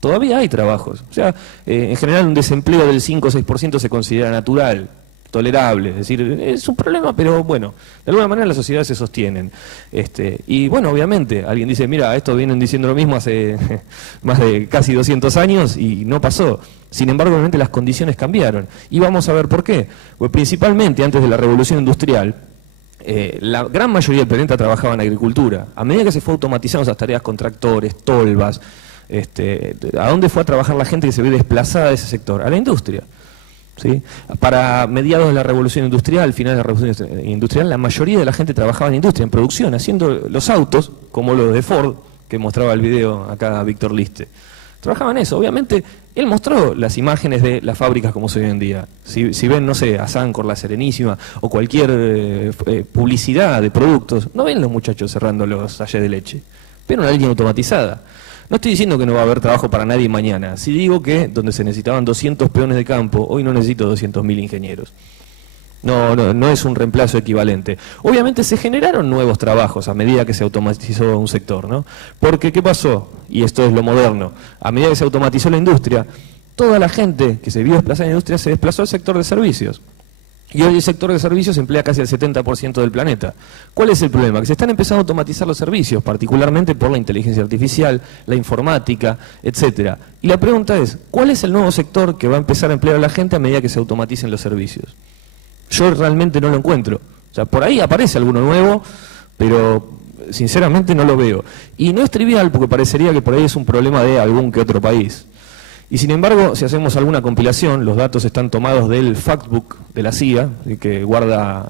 Todavía hay trabajos. O sea, en general un desempleo del 5 o 6% se considera natural, tolerable. Es decir, es un problema, pero bueno, de alguna manera las sociedades se sostienen. Y bueno, obviamente, alguien dice, mira, esto vienen diciendo lo mismo hace más de casi 200 años y no pasó. Sin embargo, obviamente las condiciones cambiaron. Y vamos a ver por qué. Pues principalmente antes de la revolución industrial, la gran mayoría del planeta trabajaba en agricultura. A medida que se fue automatizando esas tareas con tractores, tolvas, ¿a dónde fue a trabajar la gente que se ve desplazada de ese sector? A la industria, ¿sí? Para mediados de la revolución industrial, final de la revolución industrial, la mayoría de la gente trabajaba en industria, en producción, haciendo los autos, como los de Ford, que mostraba el video acá Víctor Liste. Trabajaban eso. Obviamente, él mostró las imágenes de las fábricas como se ve hoy en día. Si ven, no sé, a Sancor, La Serenísima, o cualquier publicidad de productos, no ven los muchachos cerrando los sachets de leche, pero una línea automatizada. No estoy diciendo que no va a haber trabajo para nadie mañana. Sí digo que donde se necesitaban 200 peones de campo, hoy no necesito 200.000 ingenieros. No es un reemplazo equivalente. Obviamente se generaron nuevos trabajos a medida que se automatizó un sector, ¿no? Porque, ¿qué pasó? Y esto es lo moderno. A medida que se automatizó la industria, toda la gente que se vio desplazada en la industria se desplazó al sector de servicios. Y hoy el sector de servicios emplea casi el 70% del planeta. ¿Cuál es el problema? Que se están empezando a automatizar los servicios, particularmente por la inteligencia artificial, la informática, etcétera. Y la pregunta es, ¿cuál es el nuevo sector que va a empezar a emplear a la gente a medida que se automaticen los servicios? Yo realmente no lo encuentro. O sea, por ahí aparece alguno nuevo, pero sinceramente no lo veo. Y no es trivial porque parecería que por ahí es un problema de algún que otro país. Y sin embargo, si hacemos alguna compilación, los datos están tomados del Factbook de la CIA, que guarda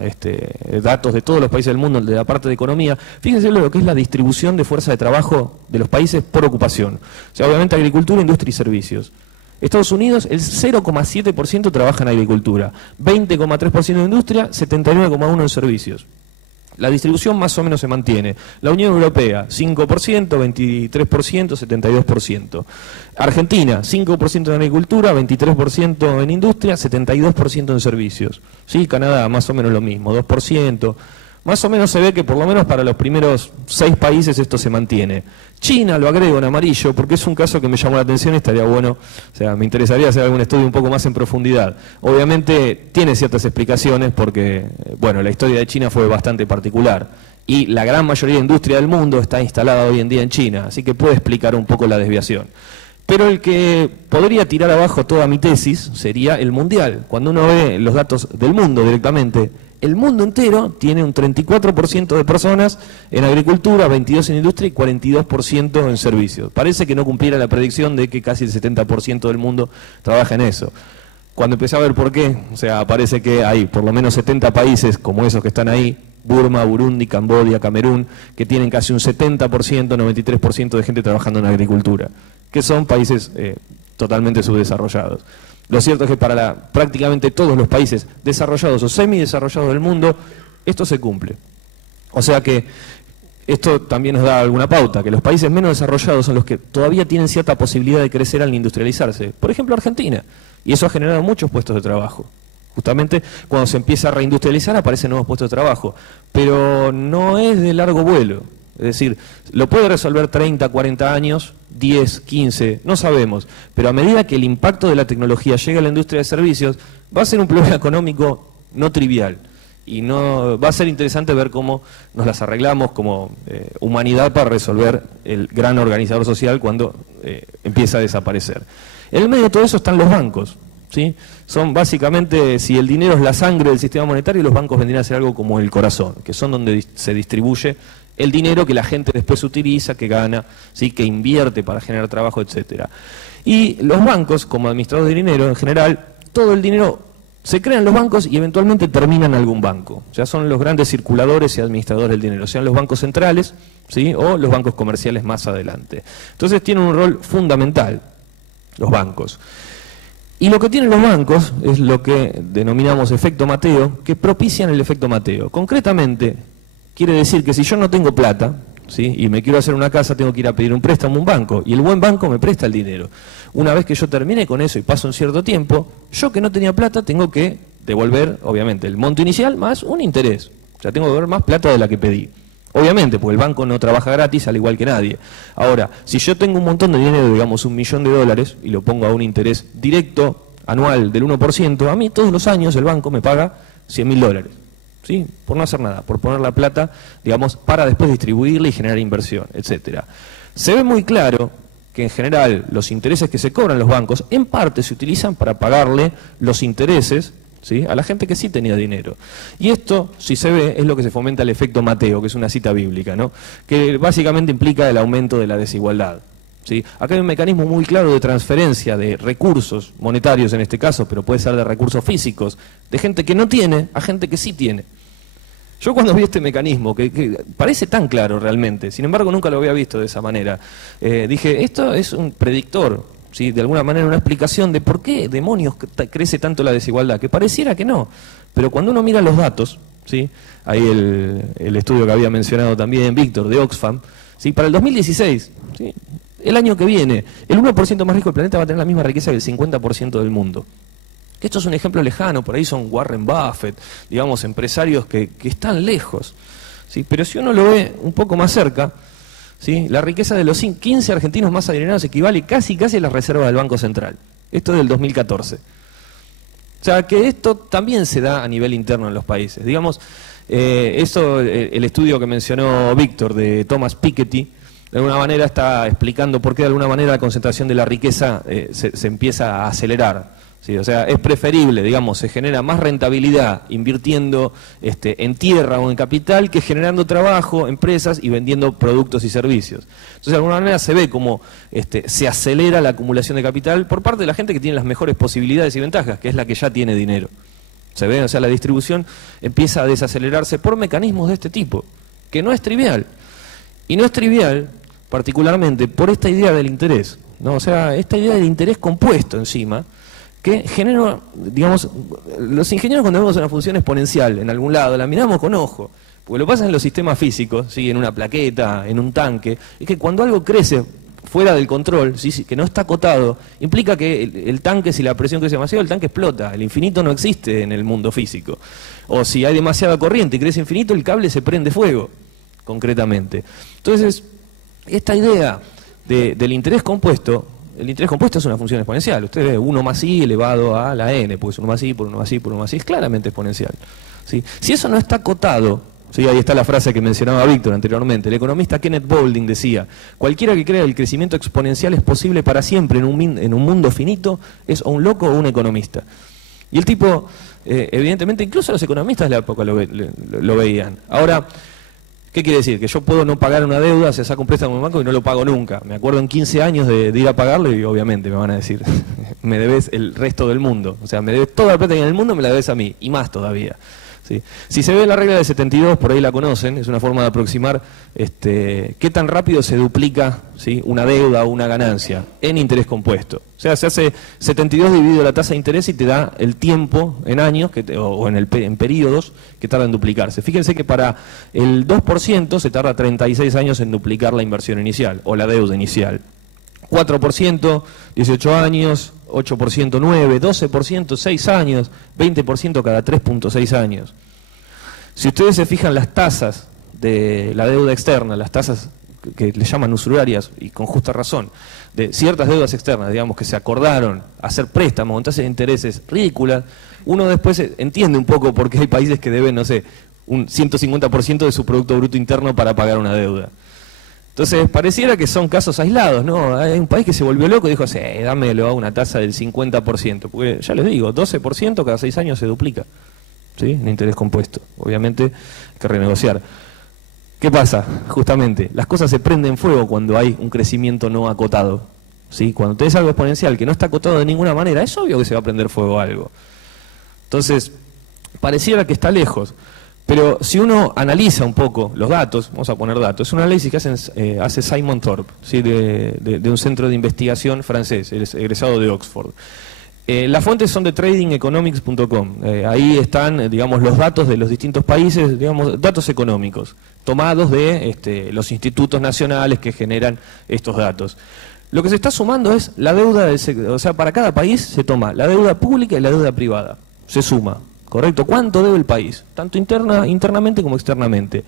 datos de todos los países del mundo, de la parte de economía. Fíjense lo que es la distribución de fuerza de trabajo de los países por ocupación. O sea, obviamente agricultura, industria y servicios. Estados Unidos, el 0,7% trabaja en agricultura, 20,3% en industria, 79,1% en servicios. La distribución más o menos se mantiene. La Unión Europea, 5%, 23%, 72%. Argentina, 5% en agricultura, 23% en industria, 72% en servicios. ¿Sí? Canadá, más o menos lo mismo, 2%. Más o menos se ve que por lo menos para los primeros 6 países esto se mantiene. China lo agrego en amarillo porque es un caso que me llamó la atención y estaría bueno, o sea, me interesaría hacer algún estudio un poco más en profundidad. Obviamente tiene ciertas explicaciones porque, bueno, la historia de China fue bastante particular y la gran mayoría de industria del mundo está instalada hoy en día en China, así que puede explicar un poco la desviación. Pero el que podría tirar abajo toda mi tesis sería el mundial. Cuando uno ve los datos del mundo directamente, el mundo entero tiene un 34% de personas en agricultura, 22% en industria y 42% en servicios. Parece que no cumpliera la predicción de que casi el 70% del mundo trabaja en eso. Cuando empecé a ver por qué, o sea, parece que hay por lo menos 70 países como esos que están ahí, Burma, Burundi, Camboya, Camerún, que tienen casi un 70%, 93% de gente trabajando en agricultura, que son países totalmente subdesarrollados. Lo cierto es que para prácticamente todos los países desarrollados o semidesarrollados del mundo, esto se cumple. O sea que esto también nos da alguna pauta, que los países menos desarrollados son los que todavía tienen cierta posibilidad de crecer al industrializarse. Por ejemplo, Argentina. Y eso ha generado muchos puestos de trabajo. Justamente cuando se empieza a reindustrializar aparecen nuevos puestos de trabajo. Pero no es de largo vuelo. Es decir, lo puede resolver 30, 40 años, 10, 15, no sabemos. Pero a medida que el impacto de la tecnología llegue a la industria de servicios, va a ser un problema económico no trivial. Y no va a ser interesante ver cómo nos las arreglamos como humanidad para resolver el gran organizador social cuando empieza a desaparecer. En el medio de todo eso están los bancos, ¿sí? Son básicamente, si el dinero es la sangre del sistema monetario, los bancos vendrían a ser algo como el corazón, que son donde se distribuye el dinero que la gente después utiliza, que gana, ¿sí? Que invierte para generar trabajo, etcétera. Y los bancos, como administradores de dinero en general, todo el dinero se crea en los bancos y eventualmente termina en algún banco. O sea, son los grandes circuladores y administradores del dinero, sean los bancos centrales, ¿sí? O los bancos comerciales más adelante. Entonces tienen un rol fundamental los bancos. Y lo que tienen los bancos es lo que denominamos efecto Mateo, que propician el efecto Mateo. Concretamente, quiere decir que si yo no tengo plata, ¿sí? Y me quiero hacer una casa, tengo que ir a pedir un préstamo a un banco, y el buen banco me presta el dinero. Una vez que yo termine con eso y paso un cierto tiempo, yo que no tenía plata tengo que devolver, obviamente, el monto inicial más un interés. O sea, tengo que devolver más plata de la que pedí. Obviamente, porque el banco no trabaja gratis al igual que nadie. Ahora, si yo tengo un montón de dinero, digamos $1.000.000, y lo pongo a un interés directo anual del 1%, a mí todos los años el banco me paga $100.000. ¿Sí? Por no hacer nada, por poner la plata, digamos, para después distribuirla y generar inversión, etcétera. Se ve muy claro que en general los intereses que se cobran los bancos en parte se utilizan para pagarle los intereses, ¿sí? A la gente que sí tenía dinero. Y esto, si se ve, es lo que se fomenta el efecto Mateo, que es una cita bíblica, ¿no? Que básicamente implica el aumento de la desigualdad. ¿Sí? Acá hay un mecanismo muy claro de transferencia de recursos monetarios en este caso, pero puede ser de recursos físicos, de gente que no tiene a gente que sí tiene. Yo cuando vi este mecanismo, que parece tan claro realmente, sin embargo nunca lo había visto de esa manera, dije, esto es un predictor, ¿sí? De alguna manera una explicación de por qué demonios crece tanto la desigualdad, que pareciera que no, pero cuando uno mira los datos, ¿sí? Ahí el estudio que había mencionado también Víctor de Oxfam, ¿sí? Para el 2016, ¿sí? El año que viene, el 1% más rico del planeta va a tener la misma riqueza que el 50% del mundo. Esto es un ejemplo lejano, por ahí son Warren Buffett, digamos, empresarios que están lejos, ¿sí? Pero si uno lo ve un poco más cerca, ¿sí? La riqueza de los 15 argentinos más adinerados equivale casi a la reserva del Banco Central. Esto es del 2014. O sea, que esto también se da a nivel interno en los países. Digamos, el estudio que mencionó Víctor de Thomas Piketty, de alguna manera está explicando por qué de alguna manera la concentración de la riqueza se empieza a acelerar. Sí, o sea, es preferible, digamos, se genera más rentabilidad invirtiendo en tierra o en capital que generando trabajo, empresas y vendiendo productos y servicios. Entonces, de alguna manera se ve como se acelera la acumulación de capital por parte de la gente que tiene las mejores posibilidades y ventajas, que es la que ya tiene dinero. Se ve, o sea, la distribución empieza a desacelerarse por mecanismos de este tipo, que no es trivial. Y no es trivial, particularmente, por esta idea del interés, ¿no? O sea, esta idea del interés compuesto encima, que genera, digamos, los ingenieros cuando vemos una función exponencial en algún lado, la miramos con ojo, porque lo pasa en los sistemas físicos, ¿sí? En una plaqueta, en un tanque, es que cuando algo crece fuera del control, ¿sí? Que no está acotado, implica que el tanque, si la presión crece demasiado, el tanque explota, el infinito no existe en el mundo físico. O si hay demasiada corriente y crece infinito, el cable se prende fuego, concretamente. Entonces, esta idea del interés compuesto, el interés compuesto es una función exponencial. Usted ve 1 más i elevado a la n, pues 1 más i por 1 más i por 1 más i, es claramente exponencial, ¿sí? Si eso no está acotado, ¿sí? Ahí está la frase que mencionaba Víctor anteriormente. El economista Kenneth Boulding decía: cualquiera que crea que el crecimiento exponencial es posible para siempre en un mundo finito es o un loco o un economista. Y el tipo, evidentemente, incluso los economistas de la época lo veían. Ahora, ¿qué quiere decir? Que yo puedo no pagar una deuda, se saca un préstamo en un banco y no lo pago nunca. Me acuerdo en 15 años de ir a pagarlo y obviamente me van a decir, me debes el resto del mundo. O sea, me debes toda la plata que hay en el mundo, me la debes a mí, y más todavía. ¿Sí? Si se ve la regla de 72, por ahí la conocen, es una forma de aproximar qué tan rápido se duplica, ¿sí? Una deuda o una ganancia en interés compuesto. O sea, se hace 72 dividido la tasa de interés y te da el tiempo en años o en periodos que tarda en duplicarse. Fíjense que para el 2% se tarda 36 años en duplicar la inversión inicial o la deuda inicial. 4%, 18 años, 8%, 9, 12%, 6 años, 20% cada 3.6 años. Si ustedes se fijan las tasas de la deuda externa, las tasas que le llaman usurarias, y con justa razón, de ciertas deudas externas, digamos, que se acordaron hacer préstamos con tasas de intereses ridículas, uno después entiende un poco por qué hay países que deben, no sé, un 150% de su Producto Bruto Interno para pagar una deuda. Entonces, pareciera que son casos aislados, ¿no? Hay un país que se volvió loco y dijo, sí, dámelo a una tasa del 50%, porque ya les digo, 12% cada 6 años se duplica, ¿sí? En interés compuesto. Obviamente hay que renegociar. ¿Qué pasa? Justamente, las cosas se prenden fuego cuando hay un crecimiento no acotado, ¿sí? Cuando tenés algo exponencial que no está acotado de ninguna manera, es obvio que se va a prender fuego algo. Entonces, pareciera que está lejos. Pero si uno analiza un poco los datos, vamos a poner datos, es un análisis que hace Simon Thorpe, ¿sí? de un centro de investigación francés, es egresado de Oxford. Las fuentes son de tradingeconomics.com, ahí están, digamos, los datos de los distintos países, digamos, datos económicos, tomados de los institutos nacionales que generan estos datos. Lo que se está sumando es la deuda, o sea, para cada país se toma la deuda pública y la deuda privada, se suma. ¿Correcto? ¿Cuánto debe el país? Tanto internamente como externamente.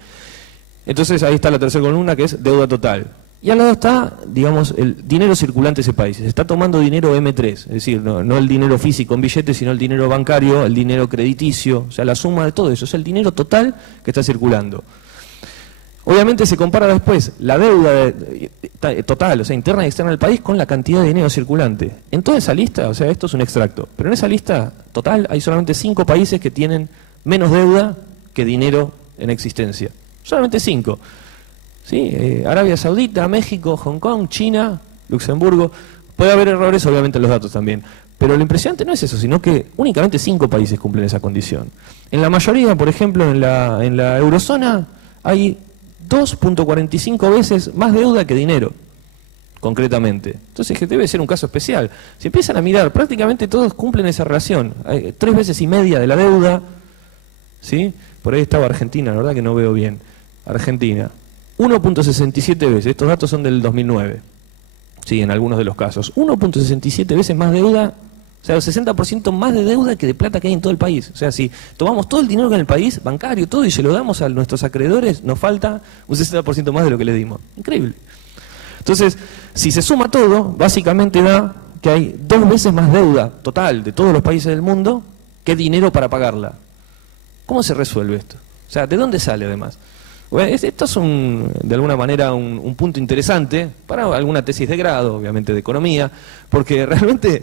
Entonces ahí está la tercera columna, que es deuda total. Y al lado está, digamos, el dinero circulante de ese país. Se está tomando dinero M3, es decir, no el dinero físico en billetes, sino el dinero bancario, el dinero crediticio, o sea, la suma de todo eso. Es el dinero total que está circulando. Obviamente se compara después la deuda total, o sea, interna y externa del país, con la cantidad de dinero circulante. En toda esa lista, o sea, esto es un extracto, pero en esa lista total hay solamente 5 países que tienen menos deuda que dinero en existencia. Solamente 5. ¿Sí? Arabia Saudita, México, Hong Kong, China, Luxemburgo. Puede haber errores, obviamente, en los datos también. Pero lo impresionante no es eso, sino que únicamente 5 países cumplen esa condición. En la mayoría, por ejemplo, en la eurozona, hay 2.45 veces más deuda que dinero, concretamente. Entonces, que debe ser un caso especial. Si empiezan a mirar, prácticamente todos cumplen esa relación. Hay 3 veces y media de la deuda, ¿sí? Por ahí estaba Argentina, la verdad que no veo bien. Argentina, 1.67 veces. Estos datos son del 2009, sí, en algunos de los casos. 1.67 veces más deuda. O sea, el 60% más de deuda que de plata que hay en todo el país. O sea, si tomamos todo el dinero que hay en el país, bancario, todo, y se lo damos a nuestros acreedores, nos falta un 60% más de lo que les dimos. Increíble. Entonces, si se suma todo, básicamente da que hay 2 veces más deuda total de todos los países del mundo que dinero para pagarla. ¿Cómo se resuelve esto? O sea, ¿de dónde sale además? Bueno, esto es de alguna manera un punto interesante para alguna tesis de grado, obviamente de economía, porque realmente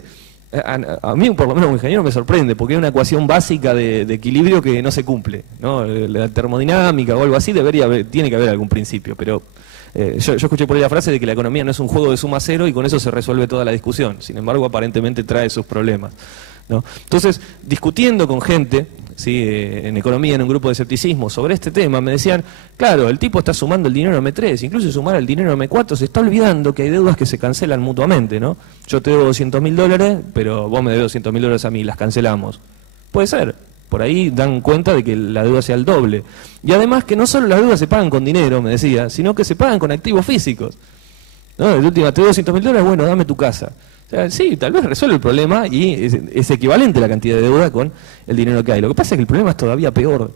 A mí, por lo menos como ingeniero, me sorprende, porque es una ecuación básica de equilibrio que no se cumple, ¿no? La termodinámica o algo así tiene que haber algún principio, pero yo escuché por ahí la frase de que la economía no es un juego de suma cero y con eso se resuelve toda la discusión. Sin embargo, aparentemente trae sus problemas, ¿no? Entonces, discutiendo con gente, ¿sí?, en economía, en un grupo de escepticismo sobre este tema, me decían, claro, el tipo está sumando el dinero M3, incluso sumar el dinero M4, se está olvidando que hay deudas que se cancelan mutuamente, ¿no? Yo te debo $200.000, pero vos me debes $200.000 a mí, las cancelamos. Puede ser, por ahí dan cuenta de que la deuda sea el doble. Y además que no solo las deudas se pagan con dinero, me decía, sino que se pagan con activos físicos, ¿no? De última, te debo $200.000, bueno, dame tu casa. O sea, sí, tal vez resuelve el problema y es equivalente la cantidad de deuda con el dinero que hay. Lo que pasa es que el problema es todavía peor.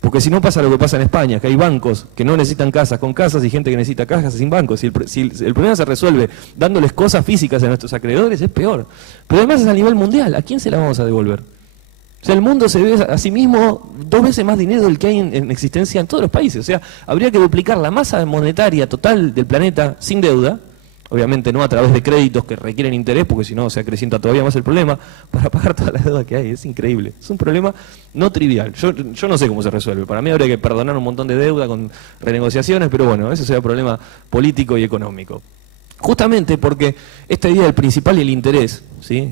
Porque si no pasa lo que pasa en España, que hay bancos que no necesitan casas con casas y gente que necesita casas sin bancos. Si el problema se resuelve dándoles cosas físicas a nuestros acreedores, es peor. Pero además es a nivel mundial. ¿A quién se la vamos a devolver? O sea, el mundo se ve a sí mismo 2 veces más dinero del que hay en existencia en todos los países. O sea, habría que duplicar la masa monetaria total del planeta sin deuda. Obviamente no a través de créditos que requieren interés, porque si no se acrecienta todavía más el problema, para pagar todas las deudas que hay. Es increíble. Es un problema no trivial. Yo no sé cómo se resuelve. Para mí habría que perdonar un montón de deuda con renegociaciones, pero bueno, ese sería un problema político y económico. Justamente porque esta idea del principal y el interés, ¿sí?,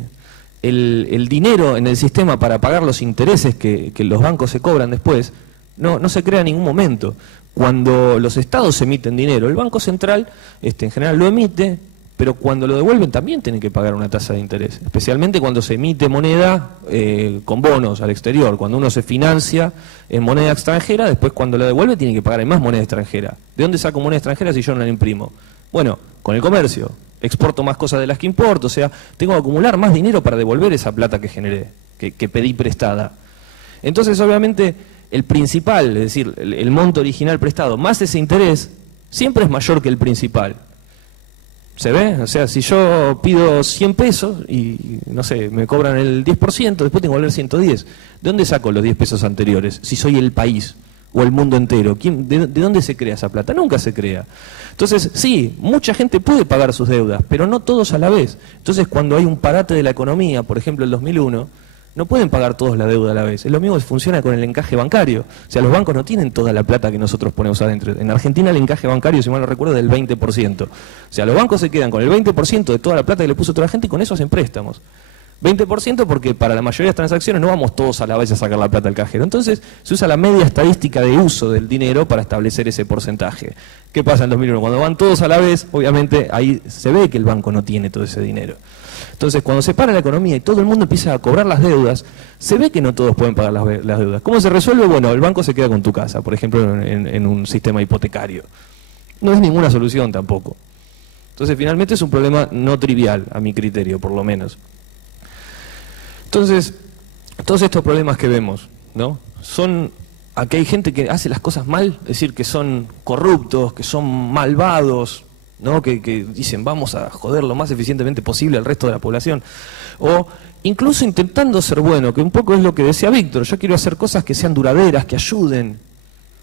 el dinero en el sistema para pagar los intereses que los bancos se cobran después, no se crea en ningún momento. Cuando los estados emiten dinero, el Banco Central en general lo emite, pero cuando lo devuelven también tienen que pagar una tasa de interés, especialmente cuando se emite moneda con bonos al exterior. Cuando uno se financia en moneda extranjera, después cuando lo devuelve tiene que pagar en más moneda extranjera. ¿De dónde saco moneda extranjera si yo no la imprimo? Bueno, con el comercio. Exporto más cosas de las que importo, o sea, tengo que acumular más dinero para devolver esa plata que generé, que pedí prestada. Entonces, obviamente, el principal, es decir, el monto original prestado, más ese interés, siempre es mayor que el principal. ¿Se ve? O sea, si yo pido 100 pesos y, no sé, me cobran el 10%, después tengo que volver 110. ¿De dónde saco los 10 pesos anteriores? Si soy el país o el mundo entero. ¿De dónde se crea esa plata? Nunca se crea. Entonces, sí, mucha gente puede pagar sus deudas, pero no todos a la vez. Entonces, cuando hay un parate de la economía, por ejemplo, el 2001... no pueden pagar todos la deuda a la vez. Es lo mismo que funciona con el encaje bancario. O sea, los bancos no tienen toda la plata que nosotros ponemos adentro. En Argentina el encaje bancario, si mal no recuerdo, es del 20%. O sea, los bancos se quedan con el 20% de toda la plata que le puso toda la gente y con eso hacen préstamos. 20% porque para la mayoría de las transacciones no vamos todos a la vez a sacar la plata del cajero. Entonces se usa la media estadística de uso del dinero para establecer ese porcentaje. ¿Qué pasa en 2001? Cuando van todos a la vez, obviamente ahí se ve que el banco no tiene todo ese dinero. Entonces, cuando se para la economía y todo el mundo empieza a cobrar las deudas, se ve que no todos pueden pagar las deudas. ¿Cómo se resuelve? Bueno, el banco se queda con tu casa, por ejemplo, en un sistema hipotecario. No es ninguna solución tampoco. Entonces, finalmente es un problema no trivial, a mi criterio, por lo menos. Entonces, todos estos problemas que vemos, ¿no?, son a que hay gente que hace las cosas mal, es decir, que son corruptos, que son malvados, ¿no?, que dicen vamos a joder lo más eficientemente posible al resto de la población, o incluso intentando ser bueno, que un poco es lo que decía Víctor, yo quiero hacer cosas que sean duraderas, que ayuden,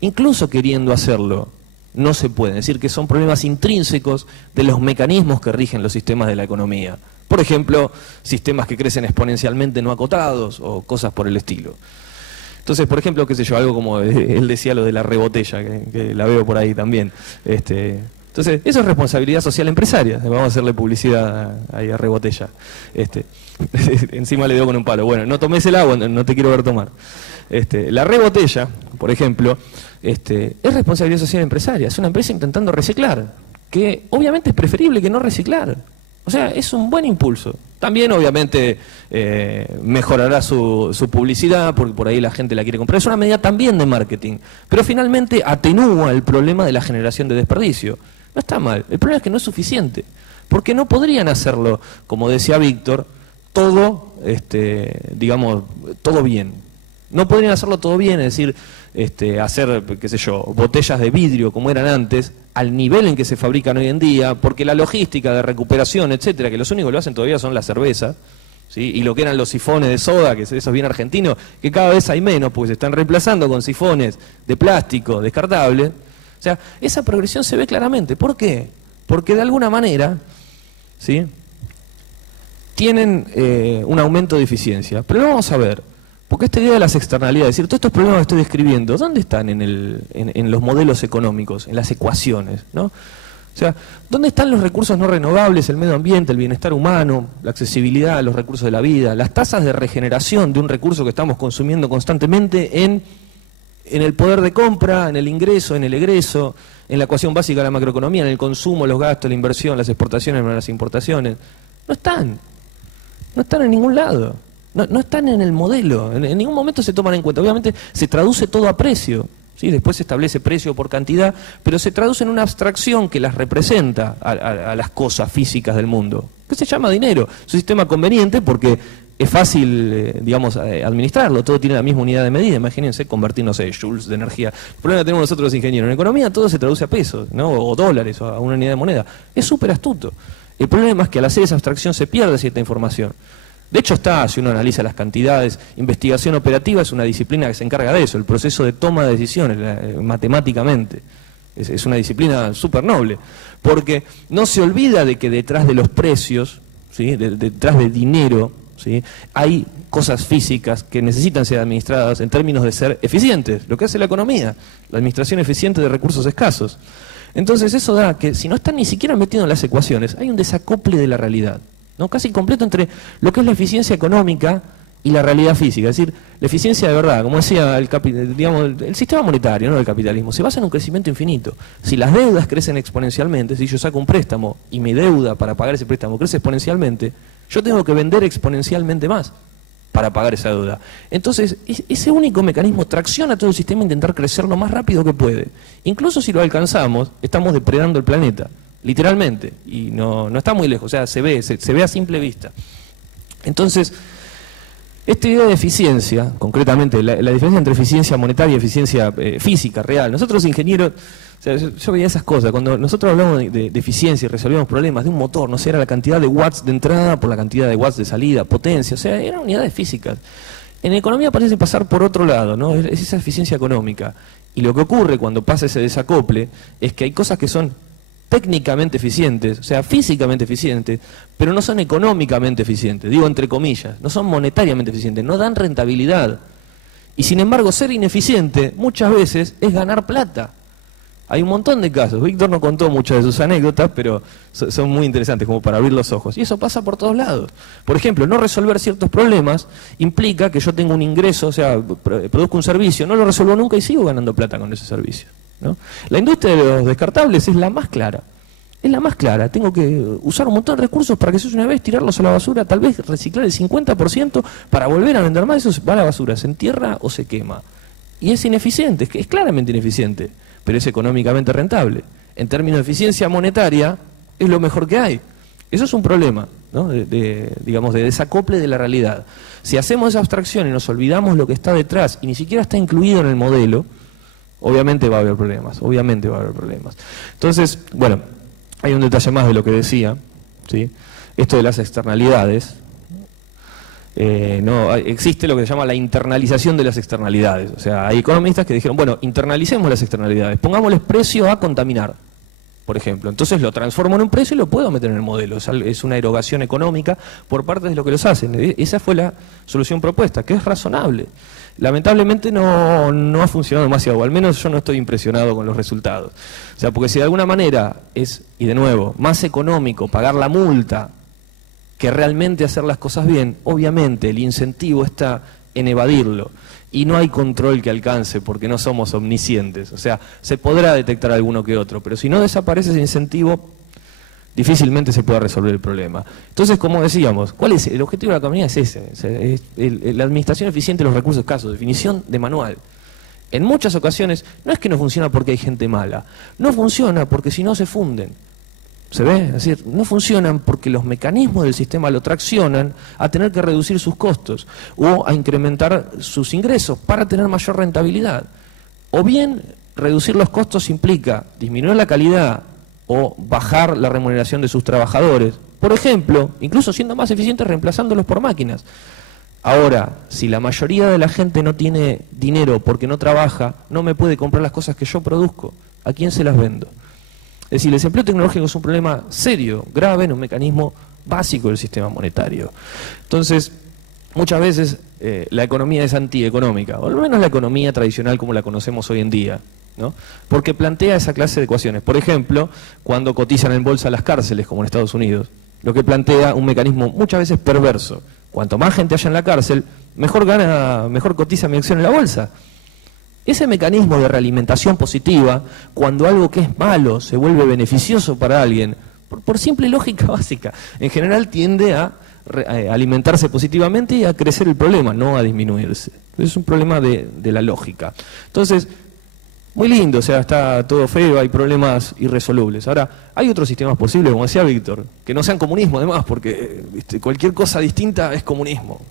incluso queriendo hacerlo, no se puede, es decir, que son problemas intrínsecos de los mecanismos que rigen los sistemas de la economía. Por ejemplo, sistemas que crecen exponencialmente no acotados, o cosas por el estilo. Entonces, por ejemplo, qué sé yo, algo como él decía lo de la rebotella, que la veo por ahí también, entonces, eso es responsabilidad social empresaria. Vamos a hacerle publicidad ahí a Rebotella. Encima le dio con un palo. Bueno, no tomes el agua, no te quiero ver tomar. La Rebotella, por ejemplo, es responsabilidad social empresaria. Es una empresa intentando reciclar, que obviamente es preferible que no reciclar. O sea, es un buen impulso. También, obviamente, mejorará su publicidad, porque por ahí la gente la quiere comprar. Es una medida también de marketing. Pero finalmente atenúa el problema de la generación de desperdicio. No está mal. El problema es que no es suficiente. Porque no podrían hacerlo, como decía Víctor, todo, digamos, todo bien. No podrían hacerlo todo bien, es decir, hacer, qué sé yo, botellas de vidrio como eran antes, al nivel en que se fabrican hoy en día, porque la logística de recuperación, etcétera, que los únicos que lo hacen todavía son la cerveza, ¿sí?, y lo que eran los sifones de soda, que eso es bien argentino, que cada vez hay menos, porque se están reemplazando con sifones de plástico descartable. O sea, esa progresión se ve claramente. ¿Por qué? Porque de alguna manera, ¿sí?, tienen un aumento de eficiencia. Pero lo vamos a ver, porque esta idea de las externalidades, es decir, todos estos problemas que estoy describiendo, ¿dónde están en los modelos económicos, en las ecuaciones, ¿no? O sea, ¿dónde están los recursos no renovables, el medio ambiente, el bienestar humano, la accesibilidad a los recursos de la vida, las tasas de regeneración de un recurso que estamos consumiendo constantemente en el poder de compra, en el ingreso, en el egreso, en la ecuación básica de la macroeconomía, en el consumo, los gastos, la inversión, las exportaciones, las importaciones? No están en ningún lado, no están en el modelo, en ningún momento se toman en cuenta. Obviamente se traduce todo a precio, ¿sí? Después se establece precio por cantidad, pero se traduce en una abstracción que las representa a las cosas físicas del mundo, que se llama dinero. Es un sistema conveniente porque es fácil, administrarlo, todo tiene la misma unidad de medida. Imagínense convertir, no sé, joules de energía. El problema que tenemos nosotros los ingenieros, en economía todo se traduce a pesos, ¿no? O dólares, o a una unidad de moneda. Es súper astuto. El problema es que al hacer esa abstracción se pierde cierta información. De hecho si uno analiza las cantidades, investigación operativa es una disciplina que se encarga de eso, el proceso de toma de decisiones, matemáticamente. Es una disciplina súper noble, porque no se olvida de que detrás de los precios, ¿sí? Detrás del dinero, ¿sí? Hay cosas físicas que necesitan ser administradas en términos de ser eficientes, lo que hace la economía, la administración eficiente de recursos escasos. Entonces eso da que si no están ni siquiera metidos en las ecuaciones, hay un desacople de la realidad, ¿no? Casi completo entre lo que es la eficiencia económica y la realidad física. Es decir, la eficiencia de verdad, como decía el sistema monetario, ¿no? El capitalismo, se basa en un crecimiento infinito. Si las deudas crecen exponencialmente, si yo saco un préstamo y mi deuda para pagar ese préstamo crece exponencialmente, yo tengo que vender exponencialmente más para pagar esa deuda. Entonces, ese único mecanismo tracciona todo el sistema a intentar crecer lo más rápido que puede. Incluso si lo alcanzamos, estamos depredando el planeta, literalmente, y no está muy lejos, o sea, se ve a simple vista. Entonces, esta idea de eficiencia, concretamente, la diferencia entre eficiencia monetaria y eficiencia física, real. Nosotros ingenieros, o sea, yo veía esas cosas, cuando nosotros hablamos de eficiencia y resolvíamos problemas de un motor, no sé, era la cantidad de watts de entrada por la cantidad de watts de salida, potencia, o sea, eran unidades físicas. En economía parece pasar por otro lado, ¿no? Es esa eficiencia económica. Y lo que ocurre cuando pasa ese desacople es que hay cosas que son técnicamente eficientes, o sea, físicamente eficientes, pero no son económicamente eficientes, digo entre comillas, no son monetariamente eficientes, no dan rentabilidad. Y sin embargo, ser ineficiente muchas veces es ganar plata. Hay un montón de casos, Víctor no contó muchas de sus anécdotas, pero son muy interesantes como para abrir los ojos. Y eso pasa por todos lados. Por ejemplo, no resolver ciertos problemas implica que yo tengo un ingreso, o sea, produzco un servicio, no lo resuelvo nunca y sigo ganando plata con ese servicio, ¿no? La industria de los descartables es la más clara. Es la más clara. Tengo que usar un montón de recursos para que se use una vez, tirarlos a la basura, tal vez reciclar el 50% para volver a vender más. Eso va a la basura, se entierra o se quema. Y es ineficiente, es claramente ineficiente, pero es económicamente rentable. En términos de eficiencia monetaria, es lo mejor que hay. Eso es un problema, ¿no? Digamos, de desacople de la realidad. Si hacemos esa abstracción y nos olvidamos lo que está detrás y ni siquiera está incluido en el modelo, obviamente va a haber problemas, Entonces, bueno, hay un detalle más de lo que decía, ¿sí? Esto de las externalidades. No, existe lo que se llama la internalización de las externalidades. O sea, hay economistas que dijeron, bueno, internalicemos las externalidades, pongámosles precio a contaminar, por ejemplo. Entonces lo transformo en un precio y lo puedo meter en el modelo. Es una erogación económica por parte de lo que los hacen. Esa fue la solución propuesta, que es razonable. Lamentablemente no ha funcionado demasiado, o al menos yo no estoy impresionado con los resultados. O sea, porque si de alguna manera es, y de nuevo, más económico pagar la multa que realmente hacer las cosas bien, obviamente el incentivo está en evadirlo. Y no hay control que alcance porque no somos omniscientes. O sea, se podrá detectar alguno que otro, pero si no desaparece ese incentivo, difícilmente se pueda resolver el problema. Entonces, como decíamos, ¿cuál es el objetivo de la economía? Es ese, la administración eficiente de los recursos escasos, definición de manual. En muchas ocasiones, no es que no funciona porque hay gente mala, no funciona porque si no se funden. ¿Se ve? Es decir, no funcionan porque los mecanismos del sistema lo traccionan a tener que reducir sus costos o a incrementar sus ingresos para tener mayor rentabilidad. O bien, reducir los costos implica disminuir la calidad o bajar la remuneración de sus trabajadores. Por ejemplo, incluso siendo más eficientes reemplazándolos por máquinas. Ahora, si la mayoría de la gente no tiene dinero porque no trabaja, no me puede comprar las cosas que yo produzco, ¿a quién se las vendo? Es decir, el desempleo tecnológico es un problema serio, grave, en un mecanismo básico del sistema monetario. Entonces, muchas veces la economía es antieconómica, o al menos la economía tradicional como la conocemos hoy en día, ¿no? Porque plantea esa clase de ecuaciones. Por ejemplo, cuando cotizan en bolsa las cárceles, como en Estados Unidos, lo que plantea un mecanismo muchas veces perverso. Cuanto más gente haya en la cárcel, mejor cotiza mi acción en la bolsa. Ese mecanismo de realimentación positiva, cuando algo que es malo se vuelve beneficioso para alguien, por simple lógica básica, en general tiende a alimentarse positivamente y a crecer el problema, no a disminuirse. Es un problema de la lógica. Entonces, muy lindo, o sea, está todo feo, hay problemas irresolubles. Ahora, hay otros sistemas posibles, como decía Víctor, que no sean comunismo además, porque cualquier cosa distinta es comunismo.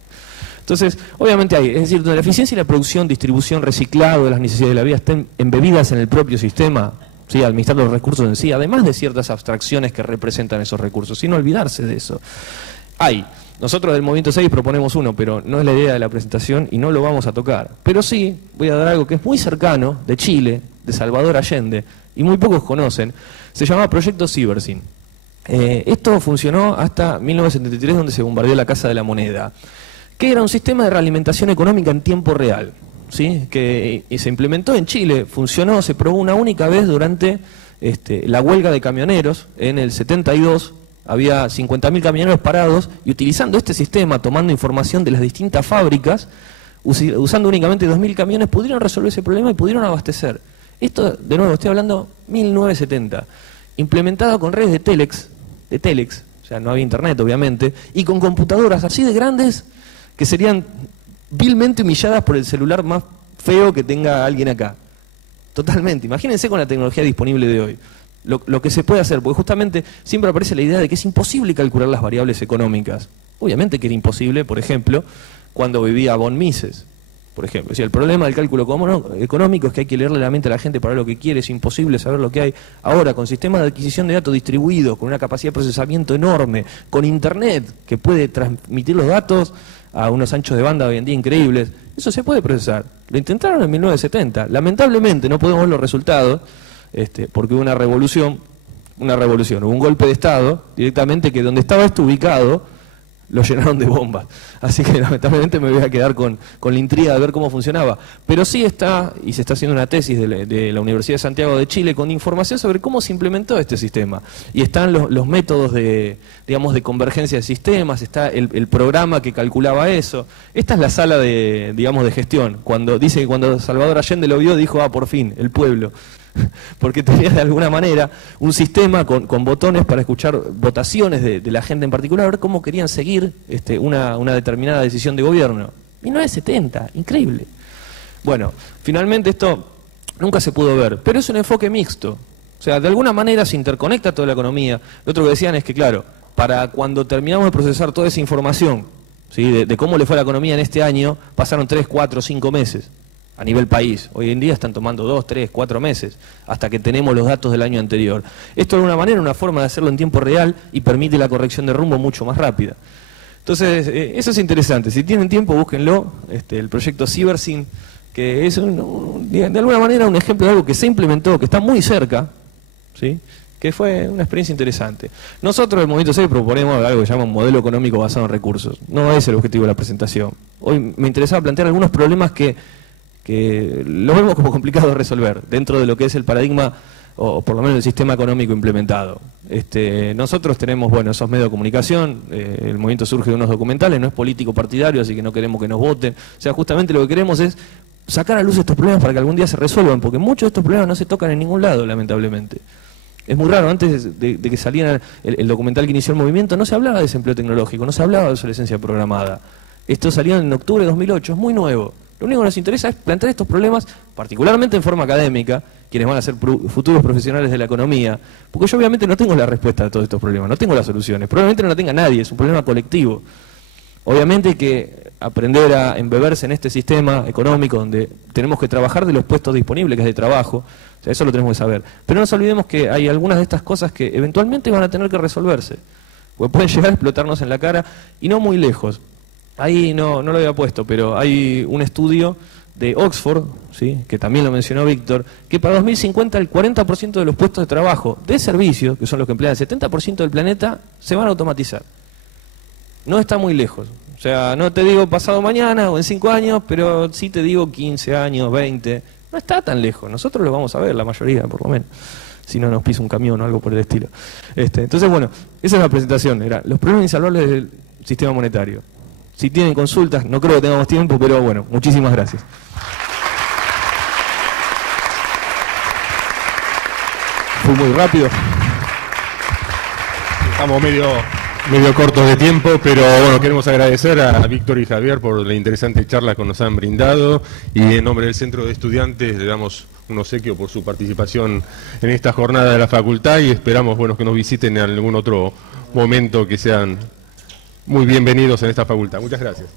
Entonces, obviamente hay, es decir, donde la eficiencia y la producción, distribución, reciclado de las necesidades de la vida estén embebidas en el propio sistema, ¿sí? Administrar los recursos en sí, además de ciertas abstracciones que representan esos recursos, sin olvidarse de eso. Nosotros del Movimiento 6 proponemos uno, pero no es la idea de la presentación y no lo vamos a tocar. Pero sí, voy a dar algo que es muy cercano, de Chile, de Salvador Allende, y muy pocos conocen. Se llama Proyecto Cibersyn. Esto funcionó hasta 1973, donde se bombardeó la Casa de la Moneda, que era un sistema de realimentación económica en tiempo real, ¿sí? Que se implementó en Chile, funcionó, se probó una única vez durante la huelga de camioneros en el 72. Había 50.000 camioneros parados y utilizando este sistema, tomando información de las distintas fábricas, usando únicamente 2.000 camiones, pudieron resolver ese problema y pudieron abastecer. Esto, de nuevo, estoy hablando 1970, implementado con redes de telex, o sea, no había internet obviamente, y con computadoras así de grandes que serían vilmente humilladas por el celular más feo que tenga alguien acá. Totalmente, imagínense con la tecnología disponible de hoy. Lo que se puede hacer, porque justamente siempre aparece la idea de que es imposible calcular las variables económicas. Obviamente que era imposible, por ejemplo, cuando vivía von Mises, por ejemplo. O sea, el problema del cálculo económico es que hay que leerle la mente a la gente para ver lo que quiere, es imposible saber lo que hay. Ahora, con sistemas de adquisición de datos distribuidos, con una capacidad de procesamiento enorme, con Internet, que puede transmitir los datos a unos anchos de banda hoy en día increíbles, eso se puede procesar. Lo intentaron en 1970. Lamentablemente no podemos ver los resultados, porque hubo una revolución, hubo un golpe de Estado, directamente que donde estaba esto ubicado, lo llenaron de bombas. Así que lamentablemente me voy a quedar con la intriga de ver cómo funcionaba. Pero sí está, y se está haciendo una tesis de la Universidad de Santiago de Chile con información sobre cómo se implementó este sistema. Y están los métodos de convergencia de sistemas, está el programa que calculaba eso. Esta es la sala de gestión. Dice que cuando Salvador Allende lo vio, dijo, por fin, el pueblo. Porque tenía de alguna manera un sistema con botones para escuchar votaciones de la gente en particular, a ver cómo querían seguir una determinada decisión de gobierno. 1970, increíble. Bueno, finalmente esto nunca se pudo ver, pero es un enfoque mixto. O sea, de alguna manera se interconecta toda la economía. Lo otro que decían es que, claro, para cuando terminamos de procesar toda esa información, ¿sí? de cómo le fue a la economía en este año, pasaron 3, 4, 5 meses. A nivel país. Hoy en día están tomando 2, 3, 4 meses hasta que tenemos los datos del año anterior. Esto de alguna manera es una forma de hacerlo en tiempo real y permite la corrección de rumbo mucho más rápida. Entonces, eso es interesante. Si tienen tiempo, búsquenlo. El proyecto Cibersyn, que es de alguna manera un ejemplo de algo que se implementó, que está muy cerca, ¿sí? Que fue una experiencia interesante. Nosotros, el Movimiento 6, proponemos algo que se llama un modelo económico basado en recursos. No es el objetivo de la presentación. Hoy me interesaba plantear algunos problemas que lo vemos como complicado de resolver dentro de lo que es el paradigma, o por lo menos el sistema económico implementado. Nosotros tenemos, esos medios de comunicación, el movimiento surge de unos documentales, no es político partidario, así que no queremos que nos voten. O sea, justamente lo que queremos es sacar a luz estos problemas para que algún día se resuelvan, porque muchos de estos problemas no se tocan en ningún lado, lamentablemente. Es muy raro, antes de que saliera el documental que inició el movimiento, no se hablaba de desempleo tecnológico, no se hablaba de obsolescencia programada. Esto salió en octubre de 2008, es muy nuevo. Lo único que nos interesa es plantear estos problemas, particularmente en forma académica, quienes van a ser futuros profesionales de la economía, porque yo obviamente no tengo la respuesta a todos estos problemas, no tengo las soluciones, probablemente no la tenga nadie, es un problema colectivo. Obviamente hay que aprender a embeberse en este sistema económico donde tenemos que trabajar de los puestos disponibles, que es de trabajo, o sea, eso lo tenemos que saber. Pero no nos olvidemos que hay algunas de estas cosas que eventualmente van a tener que resolverse, porque pueden llegar a explotarnos en la cara y no muy lejos. Ahí no lo había puesto, pero hay un estudio de Oxford, ¿sí? Que también lo mencionó Víctor, que para 2050 el 40% de los puestos de trabajo de servicio, que son los que emplean el 70% del planeta, se van a automatizar. no está muy lejos. O sea, no te digo pasado mañana o en 5 años, pero sí te digo 15 años, 20. No está tan lejos. Nosotros lo vamos a ver, la mayoría, por lo menos. Si no nos pisa un camión o algo por el estilo. Entonces, bueno, esa es la presentación. Era los problemas insalvables del sistema monetario. Si tienen consultas, no creo que tengamos tiempo, pero bueno, muchísimas gracias. Fue muy rápido. Estamos medio cortos de tiempo, pero bueno, queremos agradecer a Víctor y Javier por la interesante charla que nos han brindado, y en nombre del Centro de Estudiantes le damos un obsequio por su participación en esta jornada de la facultad, y esperamos, bueno, que nos visiten en algún otro momento, que sean muy bienvenidos en esta facultad. Muchas gracias.